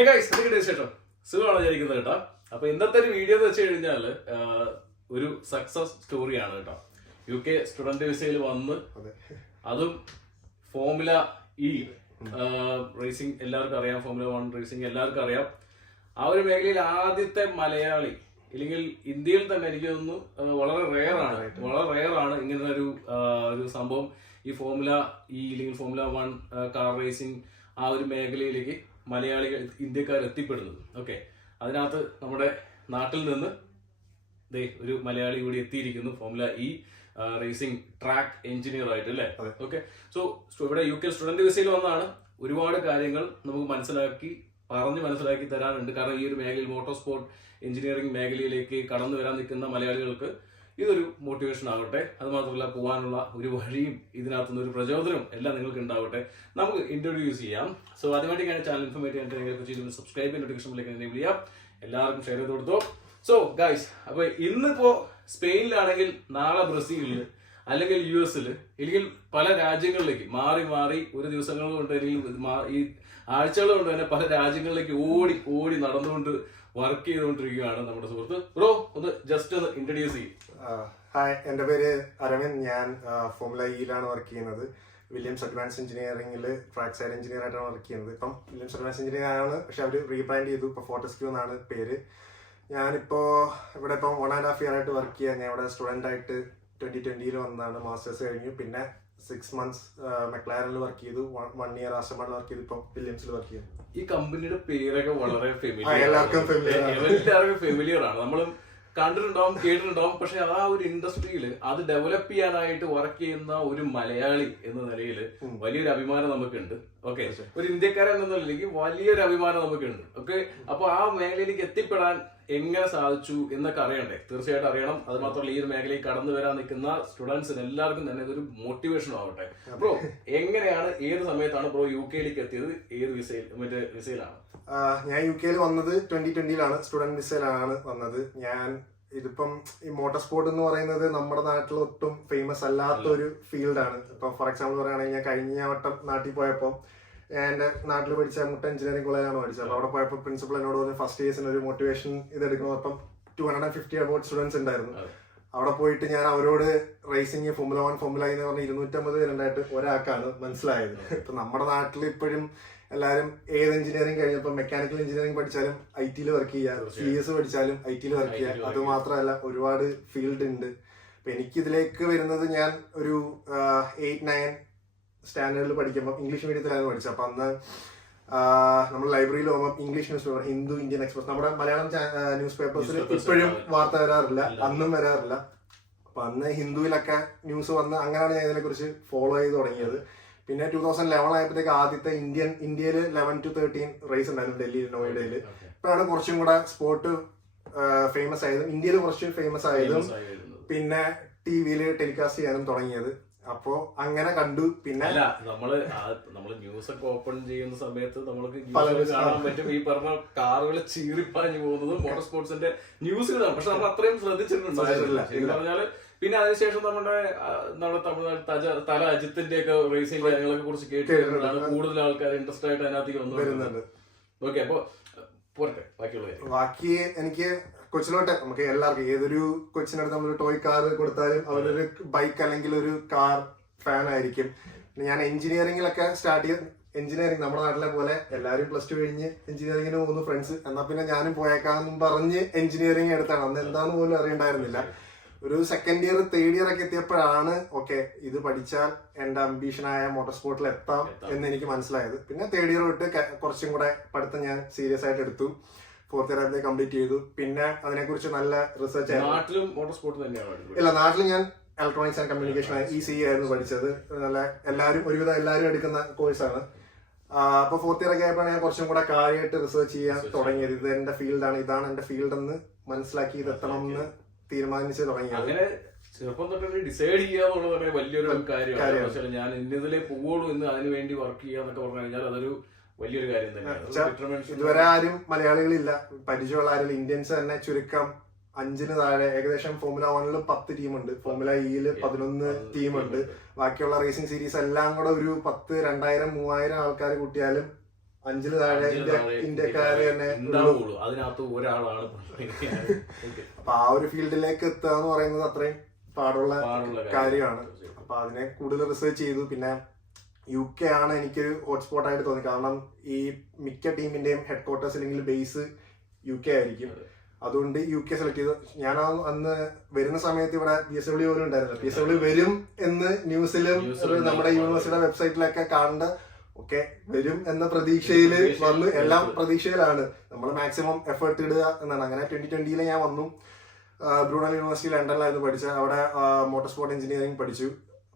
സുഖമാണ് വിചാരിക്കുന്നത് കേട്ടോ. അപ്പൊ ഇന്നത്തെ ഒരു വീഡിയോ എന്ന് വെച്ച് കഴിഞ്ഞാല് ഒരു സക്സസ് സ്റ്റോറിയാണ് കേട്ടോ. UK സ്റ്റുഡന്റ് വിസയിൽ വന്ന് അതും ഫോർമുല ഇ റേസിംഗ് എല്ലാവർക്കും അറിയാം, ഫോർമുല 1 റേസിംഗ് എല്ലാവർക്കും അറിയാം. ആ ഒരു മേഖലയിൽ ആദ്യത്തെ മലയാളി, ഇല്ലെങ്കിൽ ഇന്ത്യയിൽ തന്നെ എനിക്ക് തോന്നുന്നു വളരെ റെയർ ആണ് ഇങ്ങനെ ഒരു സംഭവം. ഈ ഫോർമുല ഇ അല്ലെങ്കിൽ ഫോർമുല 1 കാർ റേസിംഗ് ആ ഒരു മേഖലയിലേക്ക് മലയാളികൾ, ഇന്ത്യക്കാർ എത്തിപ്പെടുന്നത്. ഓക്കെ, അതിനകത്ത് നമ്മുടെ നാട്ടിൽ നിന്ന് ഒരു മലയാളി കൂടി എത്തിയിരിക്കുന്നു, formula E racing track engineer ആയിട്ട് അല്ലേ. ഓക്കെ, സോ ഇവിടെ UK സ്റ്റുഡന്റ് വിസയിൽ വന്നാണ്. ഒരുപാട് കാര്യങ്ങൾ നമുക്ക് മനസ്സിലാക്കി തരാനുണ്ട്. കാരണം ഈ ഒരു മേഖലയിൽ, മോട്ടോർ സ്പോർട്ട് എഞ്ചിനീയറിംഗ് മേഖലയിലേക്ക് കടന്നു വരാൻ നിൽക്കുന്ന മലയാളികൾക്ക് ഇതൊരു മോട്ടിവേഷൻ ആവട്ടെ. അത് മാത്രമല്ല, പോകാനുള്ള ഒരു വഴിയും ഇതിനകത്തുനിന്ന് ഒരു പ്രചോദനവും എല്ലാം നിങ്ങൾക്ക് ഉണ്ടാവട്ടെ. നമുക്ക് ഇൻട്രൊഡ്യൂസ് ചെയ്യാം. സോ അതിനുവേണ്ടിയാണ് ചാനൽ ഇൻഫോർമേറ്റീവ് ആയിട്ട് സബ്സ്ക്രൈബ് ചെയ്യുന്ന നോട്ടിഫിക്കേഷൻ എനേബിൾ ചെയ്യാം. എല്ലാവർക്കും ഷെയർ ചെയ്ത് കൊടുത്തോ. സോ ഗൈസ്, അപ്പൊ ഇന്നിപ്പോ സ്പെയിനിലാണെങ്കിൽ നാളെ ബ്രസീലില്, അല്ലെങ്കിൽ US അല്ലെങ്കിൽ പല രാജ്യങ്ങളിലേക്ക് മാറി ഒരു ദിവസങ്ങൾ കൊണ്ട് അല്ലെങ്കിൽ ഈ ആഴ്ചകൾ കൊണ്ട് തന്നെ പല രാജ്യങ്ങളിലേക്ക് ഓടി നടന്നുകൊണ്ട് വർക്ക് ചെയ്തുകൊണ്ടിരിക്കുകയാണ് നമ്മുടെ സുഹൃത്ത്. ബ്രോ, ഒന്ന് ജസ്റ്റ് ഒന്ന് ഇൻട്രൊഡ്യൂസ് ചെയ്യും. ഹായ്, എൻ്റെ പേര് അരവിന്ദ്. ഞാൻ ഫോർമുല ഇയിലാണ് വർക്ക് ചെയ്യുന്നത്. വില്യംസ് അഡ്വാൻസ് എഞ്ചിനീയറിംഗിൽ ട്രാക്ക് സൈഡ് എഞ്ചിനീയർ ആയിട്ടാണ് വർക്ക് ചെയ്യുന്നത്. ഇപ്പം വില്യംസ് അഡ്വാൻസ് എഞ്ചിനീയർ ആണ്, പക്ഷെ അവർ റീബ്രാൻഡ് ചെയ്തു. ഇപ്പോൾ ഫോർട്ടിസ്ക്യൂ എന്നാണ് പേര്. ഞാനിപ്പോൾ ഇവിടെ ഇപ്പം 1.5 year ആയിട്ട് വർക്ക് ചെയ്യാൻ. ഞാൻ ഇവിടെ സ്റ്റുഡൻ്റ് ആയിട്ട് 2020 വന്നതാണ്. മാസ്റ്റേഴ്സ് കഴിഞ്ഞു. പിന്നെ 6 months മെക്ലാരനിൽ വർക്ക് ചെയ്തു. 1 year ആശ്രമത്തിൽ വർക്ക് ചെയ്തു. ഇപ്പം വില്യംസിൽ വർക്ക് ചെയ്തു. ഈ കമ്പനിയുടെ പേരൊക്കെ വളരെ എല്ലാവർക്കും ഫെമിലിയർ ആണ്. നമ്മളും കണ്ടിട്ടുണ്ടാവും, കേട്ടിട്ടുണ്ടാവും. പക്ഷെ ആ ഒരു ഇൻഡസ്ട്രിയിൽ അത് ഡെവലപ്പ് ചെയ്യാനായിട്ട് വർക്ക് ചെയ്യുന്ന ഒരു മലയാളി എന്ന നിലയിൽ വലിയൊരു അഭിമാനം നമുക്കുണ്ട്. ഓക്കെ, ഒരു ഇന്ത്യക്കാരൻ എന്ന നിലയിലേക്ക് വലിയൊരു അഭിമാനം നമുക്കുണ്ട്. ഓക്കെ, അപ്പൊ ആ മേഖലയിലേക്ക് എത്തിപ്പെടാൻ എങ്ങനെ സാധിച്ചു എന്നൊക്കെ അറിയണ്ടേ? തീർച്ചയായിട്ടും അറിയണം. അത് മാത്രമല്ല, ഈ ഒരു മേഖലയിൽ കടന്നു വരാൻ നിൽക്കുന്ന സ്റ്റുഡൻസിന് എല്ലാവർക്കും തന്നെ ഇതൊരു മോട്ടിവേഷൻ ആവട്ടെ. ബ്രോ, എങ്ങനെയാണ്, ഏത് സമയത്താണ് ബ്രോ UKയിലേക്ക് എത്തിയത്? ഏത് വിസയിലാണ്? ഞാൻ UK വന്നത് 2020 സ്റ്റുഡന്റ് വിസയിലാണ് വന്നത്. ഇതിപ്പം ഈ മോട്ടോർ സ്പോർട്ട് എന്ന് പറയുന്നത് നമ്മുടെ നാട്ടിൽ ഒട്ടും ഫേമസ് അല്ലാത്ത ഒരു ഫീൽഡാണ്. ഇപ്പൊ ഫോർ എക്സാമ്പിൾ പറയുകയാണെങ്കിൽ, ഞാൻ കഴിഞ്ഞ വട്ടം നാട്ടിൽ പോയപ്പോൾ, ഞാൻ എൻ്റെ നാട്ടിൽ പഠിച്ച മുട്ട എഞ്ചിനീയറിംഗ് കോളേജാണ് പഠിച്ചത്. അപ്പോൾ അവിടെ പോയപ്പോൾ പ്രിൻസിപ്പൽ എന്നോട് പറഞ്ഞു, ഫസ്റ്റ് ഇയേഴ്സിന് ഒരു മോട്ടിവേഷൻ ഇതെടുക്കണം. അപ്പം 250 about സ്റ്റുഡൻസ് ഉണ്ടായിരുന്നു. അവിടെ പോയിട്ട് ഞാൻ അവരോട് റേസിംഗ്, ഫോർമുല 1 ഫോർമുല എന്ന് പറഞ്ഞ 250 പേരുണ്ടായിട്ട് ഒരാൾക്കാണ് മനസ്സിലായത്. ഇപ്പൊ നമ്മുടെ നാട്ടിൽ ഇപ്പോഴും എല്ലാവരും ഏത് എഞ്ചിനീയറിംഗ് കഴിഞ്ഞപ്പോൾ മെക്കാനിക്കൽ എഞ്ചിനീയറിംഗ് പഠിച്ചാലും IT വർക്ക് ചെയ്യുക, CS പഠിച്ചാലും IT വർക്ക് ചെയ്യുക. അത് മാത്രമല്ല, ഒരുപാട് ഫീൽഡ് ഉണ്ട്. അപ്പൊ എനിക്കിതിലേക്ക് വരുന്നത്, ഞാൻ ഒരു 8-9 സ്റ്റാൻഡേർഡിൽ പഠിക്കുമ്പോൾ ഇംഗ്ലീഷ് മീഡിയത്തിലായിരുന്നു പഠിച്ചത്. അപ്പൊ അന്ന് നമ്മൾ ലൈബ്രറിയിൽ പോകുമ്പോൾ English news paper, Hindu, Indian express, നമ്മുടെ മലയാളം ന്യൂസ് പേപ്പേഴ്സിൽ ഇപ്പോഴും വാർത്ത വരാറില്ല, അന്നും വരാറില്ല. അപ്പൊ അന്ന് ഹിന്ദുവിലൊക്കെ ന്യൂസ് വന്ന് അങ്ങനെയാണ് ഞാൻ ഇതിനെ കുറിച്ച് ഫോളോ ചെയ്ത് തുടങ്ങിയത്. പിന്നെ 2011 ആയപ്പോഴത്തേക്ക് ആദ്യത്തെ ഇന്ത്യയിൽ 11 to 13 റേസ് ഉണ്ടായിരുന്നു ഡൽഹി, നോയിഡയിൽ. ഇപ്പോഴാണ് കുറച്ചും കൂടെ സ്പോർട്ട് ഫേമസ് ആയതും, ഇന്ത്യയിൽ കുറച്ച് ഫേമസ് ആയതും, പിന്നെ TV ടെലികാസ്റ്റ് ചെയ്യാനും തുടങ്ങിയത്. അപ്പോ അങ്ങനെ കണ്ടു. പിന്നെ നമ്മള് ന്യൂസ് ഒക്കെ ഓപ്പൺ ചെയ്യുന്ന സമയത്ത് നമ്മൾക്ക് കാണാൻ പറ്റും ഈ പറഞ്ഞ കാറുകൾ ചീറിപ്പാഞ്ഞു പോകുന്നതും മോട്ടോർ സ്പോർട്സിന്റെ ന്യൂസുകളാണ്. പക്ഷെ നമ്മൾ അത്രയും ശ്രദ്ധിച്ചിട്ടുണ്ടായിരുന്നില്ല എന്ന് പറഞ്ഞാല്. പിന്നെ അതിനുശേഷം നമ്മുടെ തമിഴ്നാട് തല അജിത്തിന്റെ ഒക്കെ റേസിംഗ് കാര്യങ്ങളെ കുറിച്ച് കേട്ടിട്ടുള്ളതാണ്. കൂടുതൽ ആൾക്കാർ ഇൻട്രസ്റ്റ് ആയിട്ട് അതിനകത്തേക്ക് വരുന്നുണ്ട്. ഓക്കെ, അപ്പൊ പോരട്ടെ ബാക്കി എനിക്ക് കൊച്ചിലോട്ടെ നമുക്ക് എല്ലാവർക്കും, ഏതൊരു കൊച്ചിനടുത്ത് നമ്മൾ ടോയ് കാർ കൊടുത്താലും അവരൊരു ബൈക്ക് അല്ലെങ്കിൽ ഒരു കാർ ഫാൻ ആയിരിക്കും. ഞാൻ എഞ്ചിനീയറിംഗിലൊക്കെ സ്റ്റാർട്ട് ചെയ്ത്, എഞ്ചിനീയറിംഗ് നമ്മുടെ നാട്ടിലെ പോലെ എല്ലാവരും +2 കഴിഞ്ഞ് എഞ്ചിനീയറിംഗിന് പോകുന്നു ഫ്രണ്ട്സ്. എന്നാൽ പിന്നെ ഞാനും പോയേക്കാന്നും പറഞ്ഞ് എഞ്ചിനീയറിംഗ് എടുത്താണ്. അന്ന് എന്താന്ന് പോലും അറിയണ്ടായിരുന്നില്ല. ഒരു 2nd year 3rd year ഒക്കെ എത്തിയപ്പോഴാണ് ഓക്കെ, ഇത് പഠിച്ചാൽ എന്റെ അംബീഷനായ മോട്ടോർ സ്പോർട്ടിൽ എത്താം എന്ന് എനിക്ക് മനസ്സിലായത്. പിന്നെ 3rd year തൊട്ട് കുറച്ചും കൂടെ പഠിത്തം ഞാൻ സീരിയസ് ആയിട്ട് എടുത്തു. 4th year കംപ്ലീറ്റ് ചെയ്തു. പിന്നെ അതിനെക്കുറിച്ച് നല്ല റിസർച്ച് ആയിരുന്നു. ഇല്ല, നാട്ടിൽ ഞാൻ ഇലക്ട്രോണിക്സ് ആൻഡ് കമ്മ്യൂണിക്കേഷൻ ECE ആയിരുന്നു പഠിച്ചത്. നല്ല ഒരുവിധം എല്ലാവരും എടുക്കുന്ന കോഴ്സാണ്. അപ്പൊ 4th year ഒക്കെ ആയപ്പോഴാണ് ഞാൻ കുറച്ചും കൂടെ കാര്യമായിട്ട് റിസർച്ച് ചെയ്യാൻ തുടങ്ങിയത്. ഇത് എന്റെ ഫീൽഡാണ്, ഇതാണ് എന്റെ ഫീൽഡ് എന്ന് മനസ്സിലാക്കി ഇതെത്തണം എന്ന് തീരുമാനിച്ച് തുടങ്ങിയത്. അങ്ങനെ ചെറുപ്പം തൊട്ട് ഡിസൈഡ് ചെയ്യാന്നുള്ളത് വലിയൊരു കാര്യമാണ്. ഞാൻ ഇന്നതിലേ പോവുള്ളൂ എന്ന് അതിനു വേണ്ടി വർക്ക് ചെയ്യാന്നൊക്കെ പറഞ്ഞു കഴിഞ്ഞാൽ അതൊരു വലിയൊരു കാര്യം തന്നെയാണ്. ഇതുവരെ ആരും മലയാളികളില്ല, പരിചയമുള്ള ആരും. ഇന്ത്യൻസ് തന്നെ ചുരുക്കം 5 താഴെ. ഏകദേശം ഫോർമുല 1 10 ടീമുണ്ട്, ഫോർമുല ഇയിൽ 11 ടീമുണ്ട്. ബാക്കിയുള്ള റേസിംഗ് സീരീസ് എല്ലാം കൂടെ ഒരു 10, 2000, 3000 ആൾക്കാർ കൂട്ടിയാലും 5 താഴെ ഇന്ത്യക്കാര് തന്നെ ഉണ്ടാവുള്ളൂ, അതിനകത്ത് ഒരാളാണ്. അപ്പൊ ആ ഒരു ഫീൽഡിലേക്ക് എത്തുക എന്ന് പറയുന്നത് അത്രയും പാടുള്ള കാര്യമാണ്. അപ്പൊ അതിനെ കൂടുതൽ റിസർച്ച് ചെയ്തു. പിന്നെ UK ആണ് എനിക്കൊരു ഹോട്ട്സ്പോട്ട് ആയിട്ട് തോന്നി. കാരണം ഈ മിക്ക ടീമിന്റെയും ഹെഡ് ക്വാർട്ടേഴ്സ് അല്ലെങ്കിൽ ബേസ് UK ആയിരിക്കും. അതുകൊണ്ട് UK സെലക്ട് ചെയ്തു. ഞാൻ അന്ന് വരുന്ന സമയത്ത് ഇവിടെ PSW പോലും ഉണ്ടായിരുന്നില്ല. PSW വരും എന്ന് ന്യൂസിലും നമ്മുടെ യൂണിവേഴ്സിറ്റിയുടെ വെബ്സൈറ്റിലൊക്കെ കാണേണ്ട, ഓക്കെ വരും എന്ന പ്രതീക്ഷയിൽ വന്നു. എല്ലാം പ്രതീക്ഷയിലാണ്, നമ്മൾ മാക്സിമം എഫേർട്ട് ഇടുക എന്നാണ്. അങ്ങനെ 2020 ഞാൻ വന്നു. ബ്രൂണൽ യൂണിവേഴ്സിറ്റി ലണ്ടനിലായിരുന്നു പഠിച്ചത്. അവിടെ മോട്ടോർ സ്പോർട്ട് എഞ്ചിനീയറിംഗ്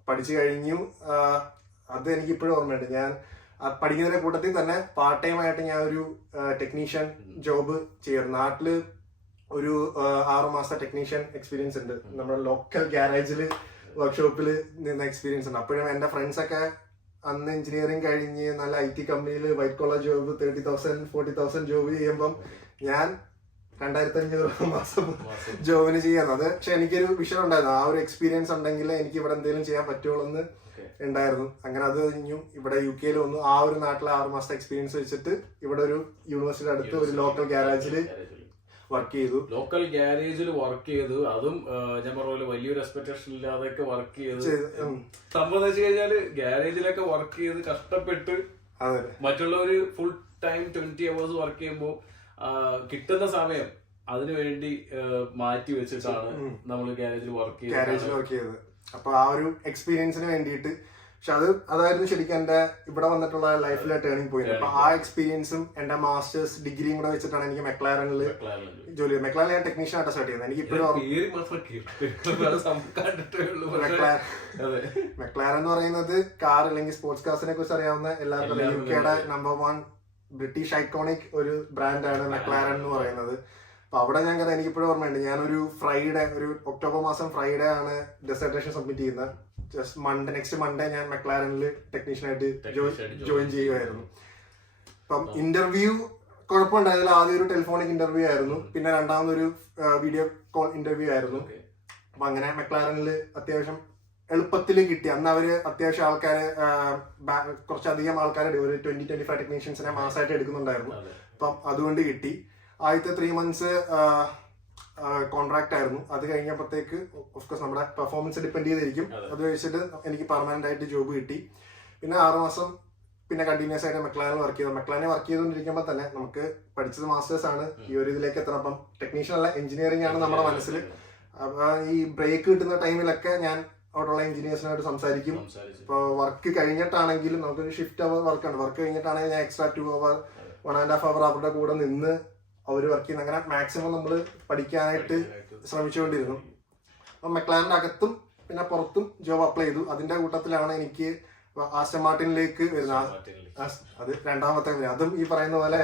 പഠിച്ചു കഴിഞ്ഞു. അത് എനിക്ക് ഇപ്പോഴും ഓർമ്മയുണ്ട്. ഞാൻ പഠിക്കുന്നതിന്റെ കൂട്ടത്തിൽ തന്നെ പാർട്ട് ടൈം ആയിട്ട് ഞാൻ ഒരു ടെക്നീഷ്യൻ ജോബ് ചെയ്യാറുണ്ട്. നാട്ടില് ഒരു 6 മാസത്തെ ടെക്നീഷ്യൻ എക്സ്പീരിയൻസ് ഉണ്ട്. നമ്മുടെ ലോക്കൽ ഗ്യാരേജിൽ വർക്ക്ഷോപ്പിൽ നിന്ന എക്സ്പീരിയൻസ് ഉണ്ട്. അപ്പോഴും എന്റെ ഫ്രണ്ട്സ് ഒക്കെ അന്ന് എഞ്ചിനീയറിംഗ് കഴിഞ്ഞ് നല്ല IT കമ്പനിയിൽ വൈറ്റ് കോളർ ജോബ് 30,000 40,000 ജോബ് ചെയ്യുമ്പം ഞാൻ 2,500 മാസം ജോബിന് ചെയ്യാന്നത്. പക്ഷെ എനിക്കൊരു വിഷയം ഉണ്ടായിരുന്നു, ആ ഒരു എക്സ്പീരിയൻസ് ഉണ്ടെങ്കിൽ എനിക്ക് ഇവിടെ എന്തെങ്കിലും ചെയ്യാൻ പറ്റുള്ളൂ എന്ന് ഉണ്ടായിരുന്നു. അങ്ങനെ അത് കഴിഞ്ഞു ഇവിടെ UK വന്നു. ആ ഒരു നാട്ടിലെ 6 മാസത്തെ എക്സ്പീരിയൻസ് വെച്ചിട്ട് ഇവിടെ ഒരു യൂണിവേഴ്സിറ്റി അടുത്ത് ഒരു ലോക്കൽ ഗ്യാരേജിൽ വർക്ക് ചെയ്തു. ലോക്കൽ ഗ്യാരേജിൽ വർക്ക് ചെയ്തു. അതും ഞാൻ പറഞ്ഞ പോലെ വലിയൊരു എക്സ്പെക്ടേഷൻ ഇല്ലാതെയൊക്കെ വർക്ക് ചെയ്തു. സംഭവം എന്ന് വെച്ച് കഴിഞ്ഞാല് ഗ്യാരേജിലൊക്കെ വർക്ക് ചെയ്ത് കഷ്ടപ്പെട്ട് മറ്റുള്ളവര് ഫുൾ ടൈം 20 hours വർക്ക് ചെയ്യുമ്പോ കിട്ടുന്ന സമയം അതിനുവേണ്ടി മാറ്റി വെച്ചിട്ടാണ് നമ്മൾ ഗ്യാരേജിൽ വർക്ക് ചെയ്തത്. അപ്പൊ ആ ഒരു എക്സ്പീരിയൻസിന് വേണ്ടിയിട്ട്, പക്ഷെ അതായിരുന്നു ശരിക്കും എന്റെ ഇവിടെ വന്നിട്ടുള്ള ലൈഫിലെ ടേണിംഗ് പോയിന്റ്. അപ്പൊ ആ എക്സ്പീരിയൻസും എന്റെ മാസ്റ്റേഴ്സ് ഡിഗ്രിയും കൂടെ വെച്ചിട്ടാണ് എനിക്ക് മെക്ലാരനിൽ ജോലി ചെയ്തത്. മെക്ലാരൻ ഞാൻ ടെക്നീഷ്യൻ ആയിട്ട് സ്റ്റാർട്ട് ചെയ്യുന്നത്. എനിക്ക് ഇപ്പോഴും മെക്ലാരൻ എന്ന് പറയുന്നത് കാർ അല്ലെങ്കിൽ സ്പോർട്സ് കാർസിനെ കുറിച്ച് അറിയാവുന്ന എല്ലാവർക്കും UKയുടെ നമ്പർ 1 ബ്രിട്ടീഷ് ഐക്കോണിക് ഒരു ബ്രാൻഡാണ് മെക്ലാരൻ എന്ന് പറയുന്നത്. അപ്പൊ അവിടെ ഞാൻ കഥ എനിക്കിപ്പോഴും ഓർമ്മയുണ്ട്. ഞാനൊരു ഫ്രൈഡേ, ഒരു ഒക്ടോബർ മാസം ഫ്രൈഡേ ആണ് ഡെസർട്ടേഷൻ സബ്മിറ്റ് ചെയ്യുന്നത്. ജസ്റ്റ് നെക്സ്റ്റ് മൺഡേ ഞാൻ മെക്ലാരനിൽ ടെക്നീഷ്യനായിട്ട് ജോയിൻ ചെയ്യുമായിരുന്നു. അപ്പം ഇന്റർവ്യൂ കുഴപ്പമുണ്ടായതിൽ ആദ്യം ഒരു ടെലിഫോണിക് ഇന്റർവ്യൂ ആയിരുന്നു, പിന്നെ രണ്ടാമതൊരു വീഡിയോ കോൾ ഇന്റർവ്യൂ ആയിരുന്നു. അപ്പൊ അങ്ങനെ മെക്ലാരനിൽ അത്യാവശ്യം എളുപ്പത്തിൽ കിട്ടി. അന്ന് അവര് അത്യാവശ്യം ആൾക്കാരെ, കുറച്ചധികം ആൾക്കാരെ, ഒരു 20-25 ടെക്നീഷ്യൻസിനെ മാസമായിട്ട് എടുക്കുന്നുണ്ടായിരുന്നു. അപ്പം അതുകൊണ്ട് കിട്ടി. ആദ്യത്തെ 3 months കോൺട്രാക്ട് ആയിരുന്നു. അത് കഴിഞ്ഞപ്പോഴത്തേക്ക് ഓഫ്കോഴ്സ് നമ്മുടെ പെർഫോമൻസ് ഡിപ്പെൻഡ് ചെയ്തിരിക്കും. അത് വെച്ചിട്ട് എനിക്ക് പെർമനന്റ് ആയിട്ട് ജോബ് കിട്ടി. പിന്നെ 6 മാസം പിന്നെ കണ്ടിന്യൂസ് ആയിട്ട് മെക്ലാനിൽ വർക്ക് ചെയ്തു. മെക്ലാനിൽ വർക്ക് ചെയ്തുകൊണ്ടിരിക്കുമ്പോൾ തന്നെ നമുക്ക് പഠിച്ചത് മാസ്റ്റേഴ്സ് ആണ്, ഈ ഒരു ഇതിലേക്ക് എത്തണം. അപ്പം ടെക്നീഷ്യൻ അല്ല, എഞ്ചിനീയറിംഗ് ആണ് നമ്മുടെ മനസ്സിൽ. അപ്പൊ ഈ ബ്രേക്ക് കിട്ടുന്ന ടൈമിലൊക്കെ ഞാൻ അവിടെയുള്ള എഞ്ചിനീയേഴ്സിനായിട്ട് സംസാരിക്കും. ഇപ്പോൾ വർക്ക് കഴിഞ്ഞിട്ടാണെങ്കിലും നമുക്കൊരു ഷിഫ്റ്റ് അവർ വർക്കാണ്. വർക്ക് കഴിഞ്ഞിട്ടാണെങ്കിൽ ഞാൻ എക്സ്ട്രാ 2 hour 1.5 hour അവരുടെ കൂടെ നിന്ന് അവർ വർക്ക് ചെയ്യുന്ന, അങ്ങനെ മാക്സിമം നമ്മൾ പഠിക്കാനായിട്ട് ശ്രമിച്ചുകൊണ്ടിരുന്നു. അപ്പം മെക്ലാരന്റെ അകത്തും പിന്നെ പുറത്തും ജോബ് അപ്ലൈ ചെയ്തു. അതിന്റെ കൂട്ടത്തിലാണ് എനിക്ക് ആസ്റ്റൺ മാർട്ടിനിലേക്ക് വരുന്നത്. അത് രണ്ടാമത്തെ, അതും ഈ പറയുന്ന പോലെ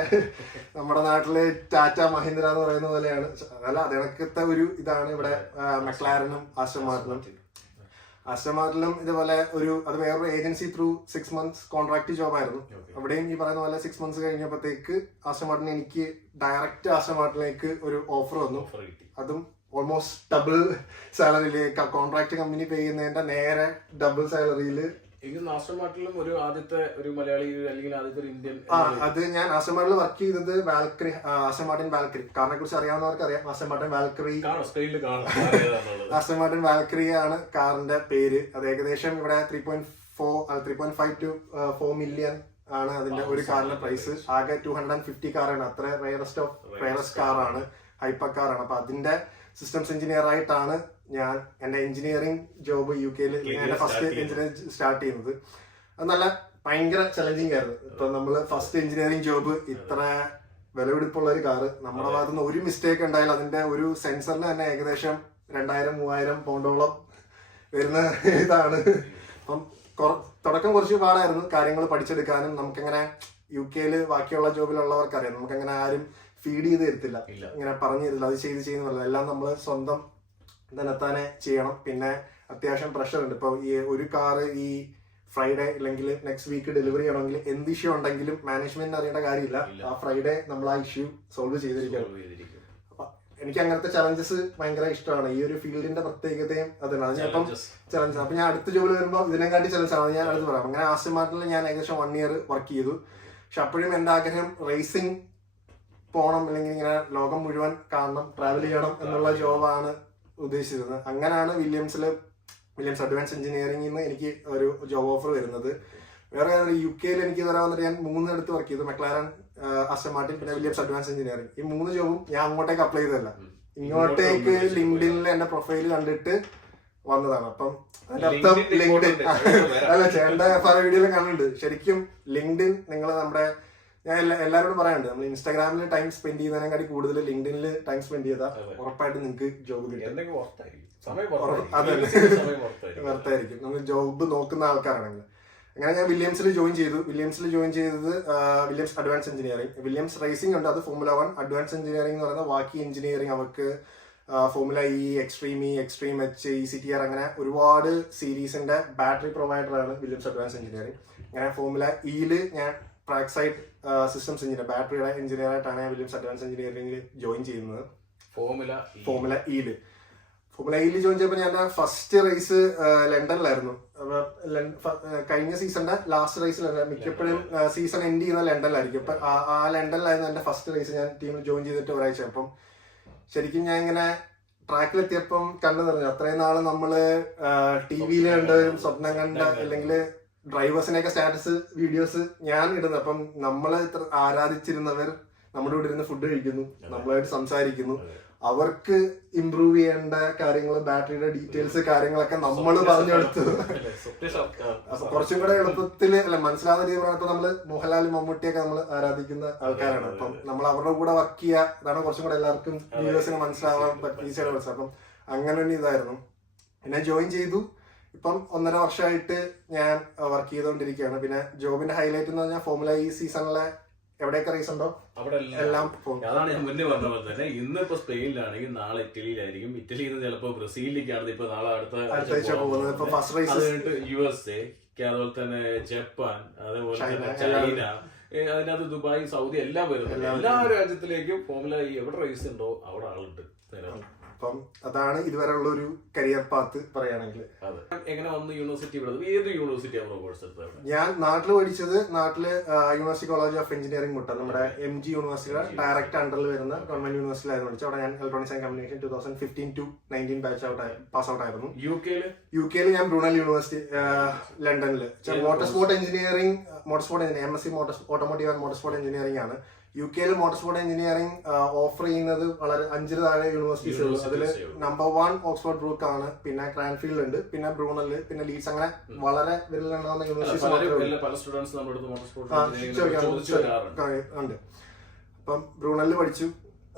നമ്മുടെ നാട്ടില് ടാറ്റ മഹീന്ദ്ര എന്ന് പറയുന്ന പോലെയാണ്. അതല്ല, അതിനകത്തെ ഒരു ഇതാണ് ഇവിടെ മെക്ലാരനും ആസ്റ്റൺ മാർട്ടിനും. ആസ്റ്റൺ മാർട്ടിനും ഇതുപോലെ അത് വേറൊരു agency through 6 months contract job ആയിരുന്നു. അവിടെയും ഈ പറയുന്ന പോലെ 6 months കഴിഞ്ഞപ്പോഴത്തേക്ക് ആസ്റ്റൺ മാർട്ടിന് എനിക്ക് ഡയറക്റ്റ് ആസ്റ്റൺ മാർട്ടിലേക്ക് ഒരു ഓഫർ വന്നു. അതും ഓൾമോസ്റ്റ് ഡബിൾ സാലറിയിലേക്ക്, കോൺട്രാക്ട് കമ്പനി പേ ചെയ്യുന്നതിന്റെ നേരെ ഡബിൾ സാലറിയിൽ. ആസ്റ്റൺ മാർട്ടിലും ഒരു ആദ്യത്തെ ഒരു മലയാളി അല്ലെങ്കിൽ ആദ്യത്തെ ഒരു ഇന്ത്യൻ. അത് ഞാൻ ആസ്റ്റൺ മാർട്ടിൽ വർക്ക് ചെയ്തത് വാൽക്കറി, ആസ്റ്റൺ മാർട്ടിൻ വാൽക്കറി, കാറിനെ കുറിച്ച് അറിയാവുന്നവർക്ക് അറിയാം. ആസ്റ്റൺ മാർട്ടിൻ വാൽക്കറി, ആസ്റ്റൺ മാർട്ടിൻ വാൽക്കറി ആണ് കാറിന്റെ പേര്. അത് ഏകദേശം ഇവിടെ 3.5 to 4 million ആണ് അതിന്റെ ഒരു കാറിന്റെ പ്രൈസ്. ആകെ 250 കാറാണ്. അത്ര റയറസ്റ്റ് കാറാണ്, ഹൈപ്പർ കാറാണ്. അപ്പൊ അതിന്റെ സിസ്റ്റംസ് എഞ്ചിനീയർ ആയിട്ടാണ് ഞാൻ എന്റെ എഞ്ചിനീയറിംഗ് ജോബ് UK-യിൽ എന്റെ ഫസ്റ്റ് എഞ്ചിനീയറിംഗ് സ്റ്റാർട്ട് ചെയ്യുന്നത്. അത് നല്ല ഭയങ്കര ചലഞ്ചിങ് ആയിരുന്നു. ഇപ്പൊ നമ്മള് ഫസ്റ്റ് എഞ്ചിനീയറിംഗ് ജോബ്, ഇത്ര വിലപിടിപ്പുള്ള ഒരു കാറ്, നമ്മുടെ ഭാഗത്ത് നിന്ന് ഒരു മിസ്റ്റേക്ക് ഉണ്ടായാലും അതിന്റെ ഒരു സെൻസറിന് തന്നെ ഏകദേശം 2,000-3,000 പൗണ്ടോളം വരുന്ന ഇതാണ്. അപ്പം തുടക്കം കുറച്ച് പാടായിരുന്നു കാര്യങ്ങൾ പഠിച്ചെടുക്കാനും. നമുക്കങ്ങനെ UK-യിൽ ബാക്കിയുള്ള ജോബിലുള്ളവർക്ക് അറിയാം, നമുക്കങ്ങനെ ആരും ഫീഡ് ചെയ്ത് തരത്തില്ല, ഇങ്ങനെ പറഞ്ഞു തരില്ല, അത് ചെയ്യുന്നില്ല. എല്ലാം നമ്മൾ സ്വന്തം തന്നെത്താനെ ചെയ്യണം. പിന്നെ അത്യാവശ്യം പ്രഷർ ഉണ്ട്. ഇപ്പൊ ഈ ഒരു കാറ് ഈ ഫ്രൈഡേ അല്ലെങ്കിൽ നെക്സ്റ്റ് വീക്ക് ഡെലിവറി ചെയ്യണമെങ്കിൽ എന്ത് ഇഷ്യൂ ഉണ്ടെങ്കിലും മാനേജ്മെന്റിന് അറിയേണ്ട കാര്യമില്ല. ആ ഫ്രൈഡേ നമ്മൾ ആ ഇഷ്യൂ സോൾവ് ചെയ്തിരിക്കണം. അപ്പൊ എനിക്ക് അങ്ങനത്തെ ചലഞ്ചസ് ഭയങ്കര ഇഷ്ടമാണ്. ഈ ഒരു ഫീൽഡിന്റെ പ്രത്യേകതയും അതാണ്. അത് ചിലപ്പം ചലഞ്ച്. അപ്പൊ ഞാൻ അടുത്ത ജോലി വരുമ്പോൾ ഇതിനെക്കാട്ടി ചലഞ്ചാണ് ഞാൻ അടുത്ത് പറയാം. അങ്ങനെ ആസ്റ്റൺ മാർട്ടിനിൽ ഞാൻ ഏകദേശം 1 year വർക്ക് ചെയ്തു. പക്ഷെ അപ്പോഴും എന്റെ ആഗ്രഹം റേസിംഗ് പോകണം, അല്ലെങ്കിൽ ഇങ്ങനെ ലോകം മുഴുവൻ കാണണം, ട്രാവൽ ചെയ്യണം എന്നുള്ള ജോബാണ് ഉദ്ദേശിച്ചിരുന്നത്. അങ്ങനെയാണ് വില്യംസ് അഡ്വാൻസ് എഞ്ചിനീയറിംഗിൽ നിന്ന് എനിക്ക് ഒരു ജോബ് ഓഫർ വരുന്നത്. വേറെ UK എനിക്ക് വരാൻ വന്നിട്ട് ഞാൻ 3 ഇടത്ത് വർക്ക് ചെയ്തു, മെക്ലാരൻ, ആസ്റ്റൺ മാർട്ടിൻ, പിന്നെ വില്യംസ് അഡ്വാൻസ് എഞ്ചിനീയറിംഗ്. ഈ 3 ജോബും ഞാൻ അങ്ങോട്ടേക്ക് അപ്ലൈ ചെയ്തതല്ല, ഇങ്ങോട്ടേക്ക് ലിങ്ക്ഡിനിൽ എന്റെ പ്രൊഫൈൽ കണ്ടിട്ട് വന്നതാണ്. അപ്പം അതിന്റെ അർത്ഥം ലിങ്ക്ഡിൻ അല്ല, ചേട്ടന്റെ പല വീഡിയോയിലും കണ്ടിട്ടുണ്ട്. ശരിക്കും ലിങ്ക്ഡിൻ നിങ്ങൾ നമ്മുടെ, ഞാൻ എല്ലാവരോടും പറയാനുണ്ട്, നമ്മൾ ഇൻസ്റ്റാഗ്രാമിൽ ടൈം സ്പെൻഡ് ചെയ്യുന്നതിനെക്കാട്ടി കൂടുതൽ ലിങ്ക്ഡിനിൽ ടൈം സ്പെൻഡ് ചെയ്താൽ ഉറപ്പായിട്ട് നിങ്ങൾക്ക് ജോബ് കിട്ടും. വെറുതായിരിക്കും നമ്മൾ ജോബ് നോക്കുന്ന ആൾക്കാരാണെങ്കിൽ. അങ്ങനെ ഞാൻ വില്യംസിൽ ജോയിൻ ചെയ്തത് Williams advance engineering. Williams racing ഉണ്ട്, അത് ഫോർമുല 1. അഡ്വാൻസ് എഞ്ചിനീയറിംഗ് എന്ന് പറയുന്നത് ബാക്കി എഞ്ചിനീയറിംഗ്, അവർക്ക് formula E, extreme H, ECTR അങ്ങനെ ഒരുപാട് സീരീസിന്റെ ബാറ്ററി പ്രൊവൈഡറാണ് വില്യംസ് അഡ്വാൻസ് എഞ്ചിനീയറിംഗ്. അങ്ങനെ ഫോർമുല ഇയിൽ ഞാൻ ട്രാക്ക് സൈഡ് സിസ്റ്റംസ് എഞ്ചിനീയർ, ബാറ്ററിയുടെ എഞ്ചിനീയർ ആയിട്ടാണ് ഞാൻ വില്യംസ് അഡ്വാൻസ് എഞ്ചിനീയറിംഗിൽ ജോയിൻ ചെയ്യുന്നത്. ഫോർമുല ഇയിൽ ജോയിൻ ചെയ്തപ്പോൾ ഞാൻ ഫസ്റ്റ് റേസ് ലണ്ടനിലായിരുന്നു. കഴിഞ്ഞ സീസണിന്റെ ലാസ്റ്റ് റേസിൽ, മിക്കപ്പോഴും സീസൺ എൻഡ് ചെയ്യുന്ന ലണ്ടനിലായിരിക്കും. അപ്പൊ ആ ലണ്ടനിലായിരുന്നു എന്റെ ഫസ്റ്റ് റേസ്. ഞാൻ ടീമിൽ ജോയിൻ ചെയ്തിട്ട് ഒരാഴ്ച. അപ്പം ശരിക്കും ഞാൻ ഇങ്ങനെ ട്രാക്കിലെത്തിയപ്പം കണ്ടു നിറഞ്ഞു. അത്രയും നാള് നമ്മള് TV-യിൽ കണ്ടവരും സ്വപ്നം കണ്ട, അല്ലെങ്കിൽ ഡ്രൈവേഴ്സിനെയൊക്കെ സ്റ്റാറ്റസ് വീഡിയോസ് ഞാൻ ഇടുന്നു. അപ്പം നമ്മളെ ഇത്ര ആരാധിച്ചിരുന്നവർ നമ്മുടെ കൂടെ ഇരുന്ന് ഫുഡ് കഴിക്കുന്നു, നമ്മളായിട്ട് സംസാരിക്കുന്നു. അവർക്ക് ഇംപ്രൂവ് ചെയ്യേണ്ട കാര്യങ്ങൾ, ബാറ്ററിയുടെ ഡീറ്റെയിൽസ്, കാര്യങ്ങളൊക്കെ നമ്മൾ പറഞ്ഞു കൊടുത്തു. അപ്പൊ കുറച്ചും കൂടെ എളുപ്പത്തിൽ മനസ്സിലാവുന്ന രീതി പറഞ്ഞപ്പോ നമ്മള് മോഹൻലാൽ, മമ്മൂട്ടിയൊക്കെ നമ്മൾ ആരാധിക്കുന്ന ആൾക്കാരാണ്. അപ്പം നമ്മൾ അവരുടെ കൂടെ വർക്ക് ചെയ്യുക, അതാണ് കുറച്ചും കൂടെ എല്ലാവർക്കും വ്യൂവേഴ്സിന് മനസ്സിലാവാൻ ഈസിയായിട്ട് മനസ്സിലാവും. അപ്പം അങ്ങനെ തന്നെ ഇതായിരുന്നു. പിന്നെ ജോയിൻ ചെയ്തു. ഇപ്പം 1.5 വർഷമായിട്ട് ഞാൻ വർക്ക് ചെയ്തുകൊണ്ടിരിക്കുകയാണ്. പിന്നെ ജോബിന്റെ ഹൈലൈറ്റ് എന്ന് പറഞ്ഞാൽ ഫോർമുല ഈ സീസണിലെ എവിടെയൊക്കെ റേസ് ഉണ്ടോ എല്ലാം പോകും. അതാണ് ഞാൻ മുന്നേ പറഞ്ഞ പോലെ തന്നെ, ഇന്നിപ്പോ സ്പെയിനിലാണെങ്കിൽ നാളെ ഇറ്റലിയിലായിരിക്കും, ഇറ്റലിയിൽ നിന്ന് ചിലപ്പോ ബ്രസീലിലേക്കാണ്, ഇപ്പൊ നാളെ അടുത്ത USA, അതുപോലെ തന്നെ ജപ്പാൻ, അതേപോലെ തന്നെ ചൈന, അതിനകത്ത് ദുബായ്, സൗദി എല്ലാം വരുന്നത്. എല്ലാ രാജ്യത്തിലേക്കും ഫോർമുല ഈ എവിടെ റേസ് ഉണ്ടോ അവിടെ ആളുണ്ട്. അപ്പം അതാണ് ഇതുവരെയുള്ള ഒരു കരിയർ പാത്ത് പറയുകയാണെങ്കിൽ. എങ്ങനെ വന്ന് യൂണിവേഴ്സിറ്റി വിടുന്നത്? ഏത് യൂണിവേഴ്സിറ്റിയാണ് കോഴ്സ് എടുത്തത്? ഞാൻ നാട്ടിൽ പഠിച്ചത് യൂണിവേഴ്സിറ്റി കോളേജ് ഓഫ് എഞ്ചിനീയറിംഗ് മുട്ട, നമ്മുടെ MG യൂണിവേഴ്സിറ്റിയുടെ ഡയറക്റ്റ് അണ്ടറിൽ വരുന്ന ഗവൺമെന്റ് യൂണിവേഴ്സിറ്റിയിലായിരുന്നു പഠിച്ചത്. അവിടെ ഞാൻ electronics and communication 2015-19 pass out ആയിരുന്നു. UK ഞാൻ ബ്രൂണൽ യൂണിവേഴ്സിറ്റി ലണ്ടനിൽ motor sport engineering, MSc automotive and motor sport engineering ആണ്. UK motor sport engineering offer ചെയ്യുന്നത് വളരെ 5 താഴെ യൂണിവേഴ്സിറ്റീസ് ഉള്ളൂ. അതിൽ നമ്പർ 1 ഓക്സ്ഫോർഡ് ബ്രൂക്ക് ആണ്, പിന്നെ ക്രാൻഫീൽഡ് ഉണ്ട്, പിന്നെ ബ്രൂണല്, പിന്നെ ലീഡ്സ്, അങ്ങനെ വളരെ വിരലുണ്ടാവുന്ന യൂണിവേഴ്സിറ്റീസ് ഉണ്ട്. അപ്പം ബ്രൂണലിൽ പഠിച്ചു.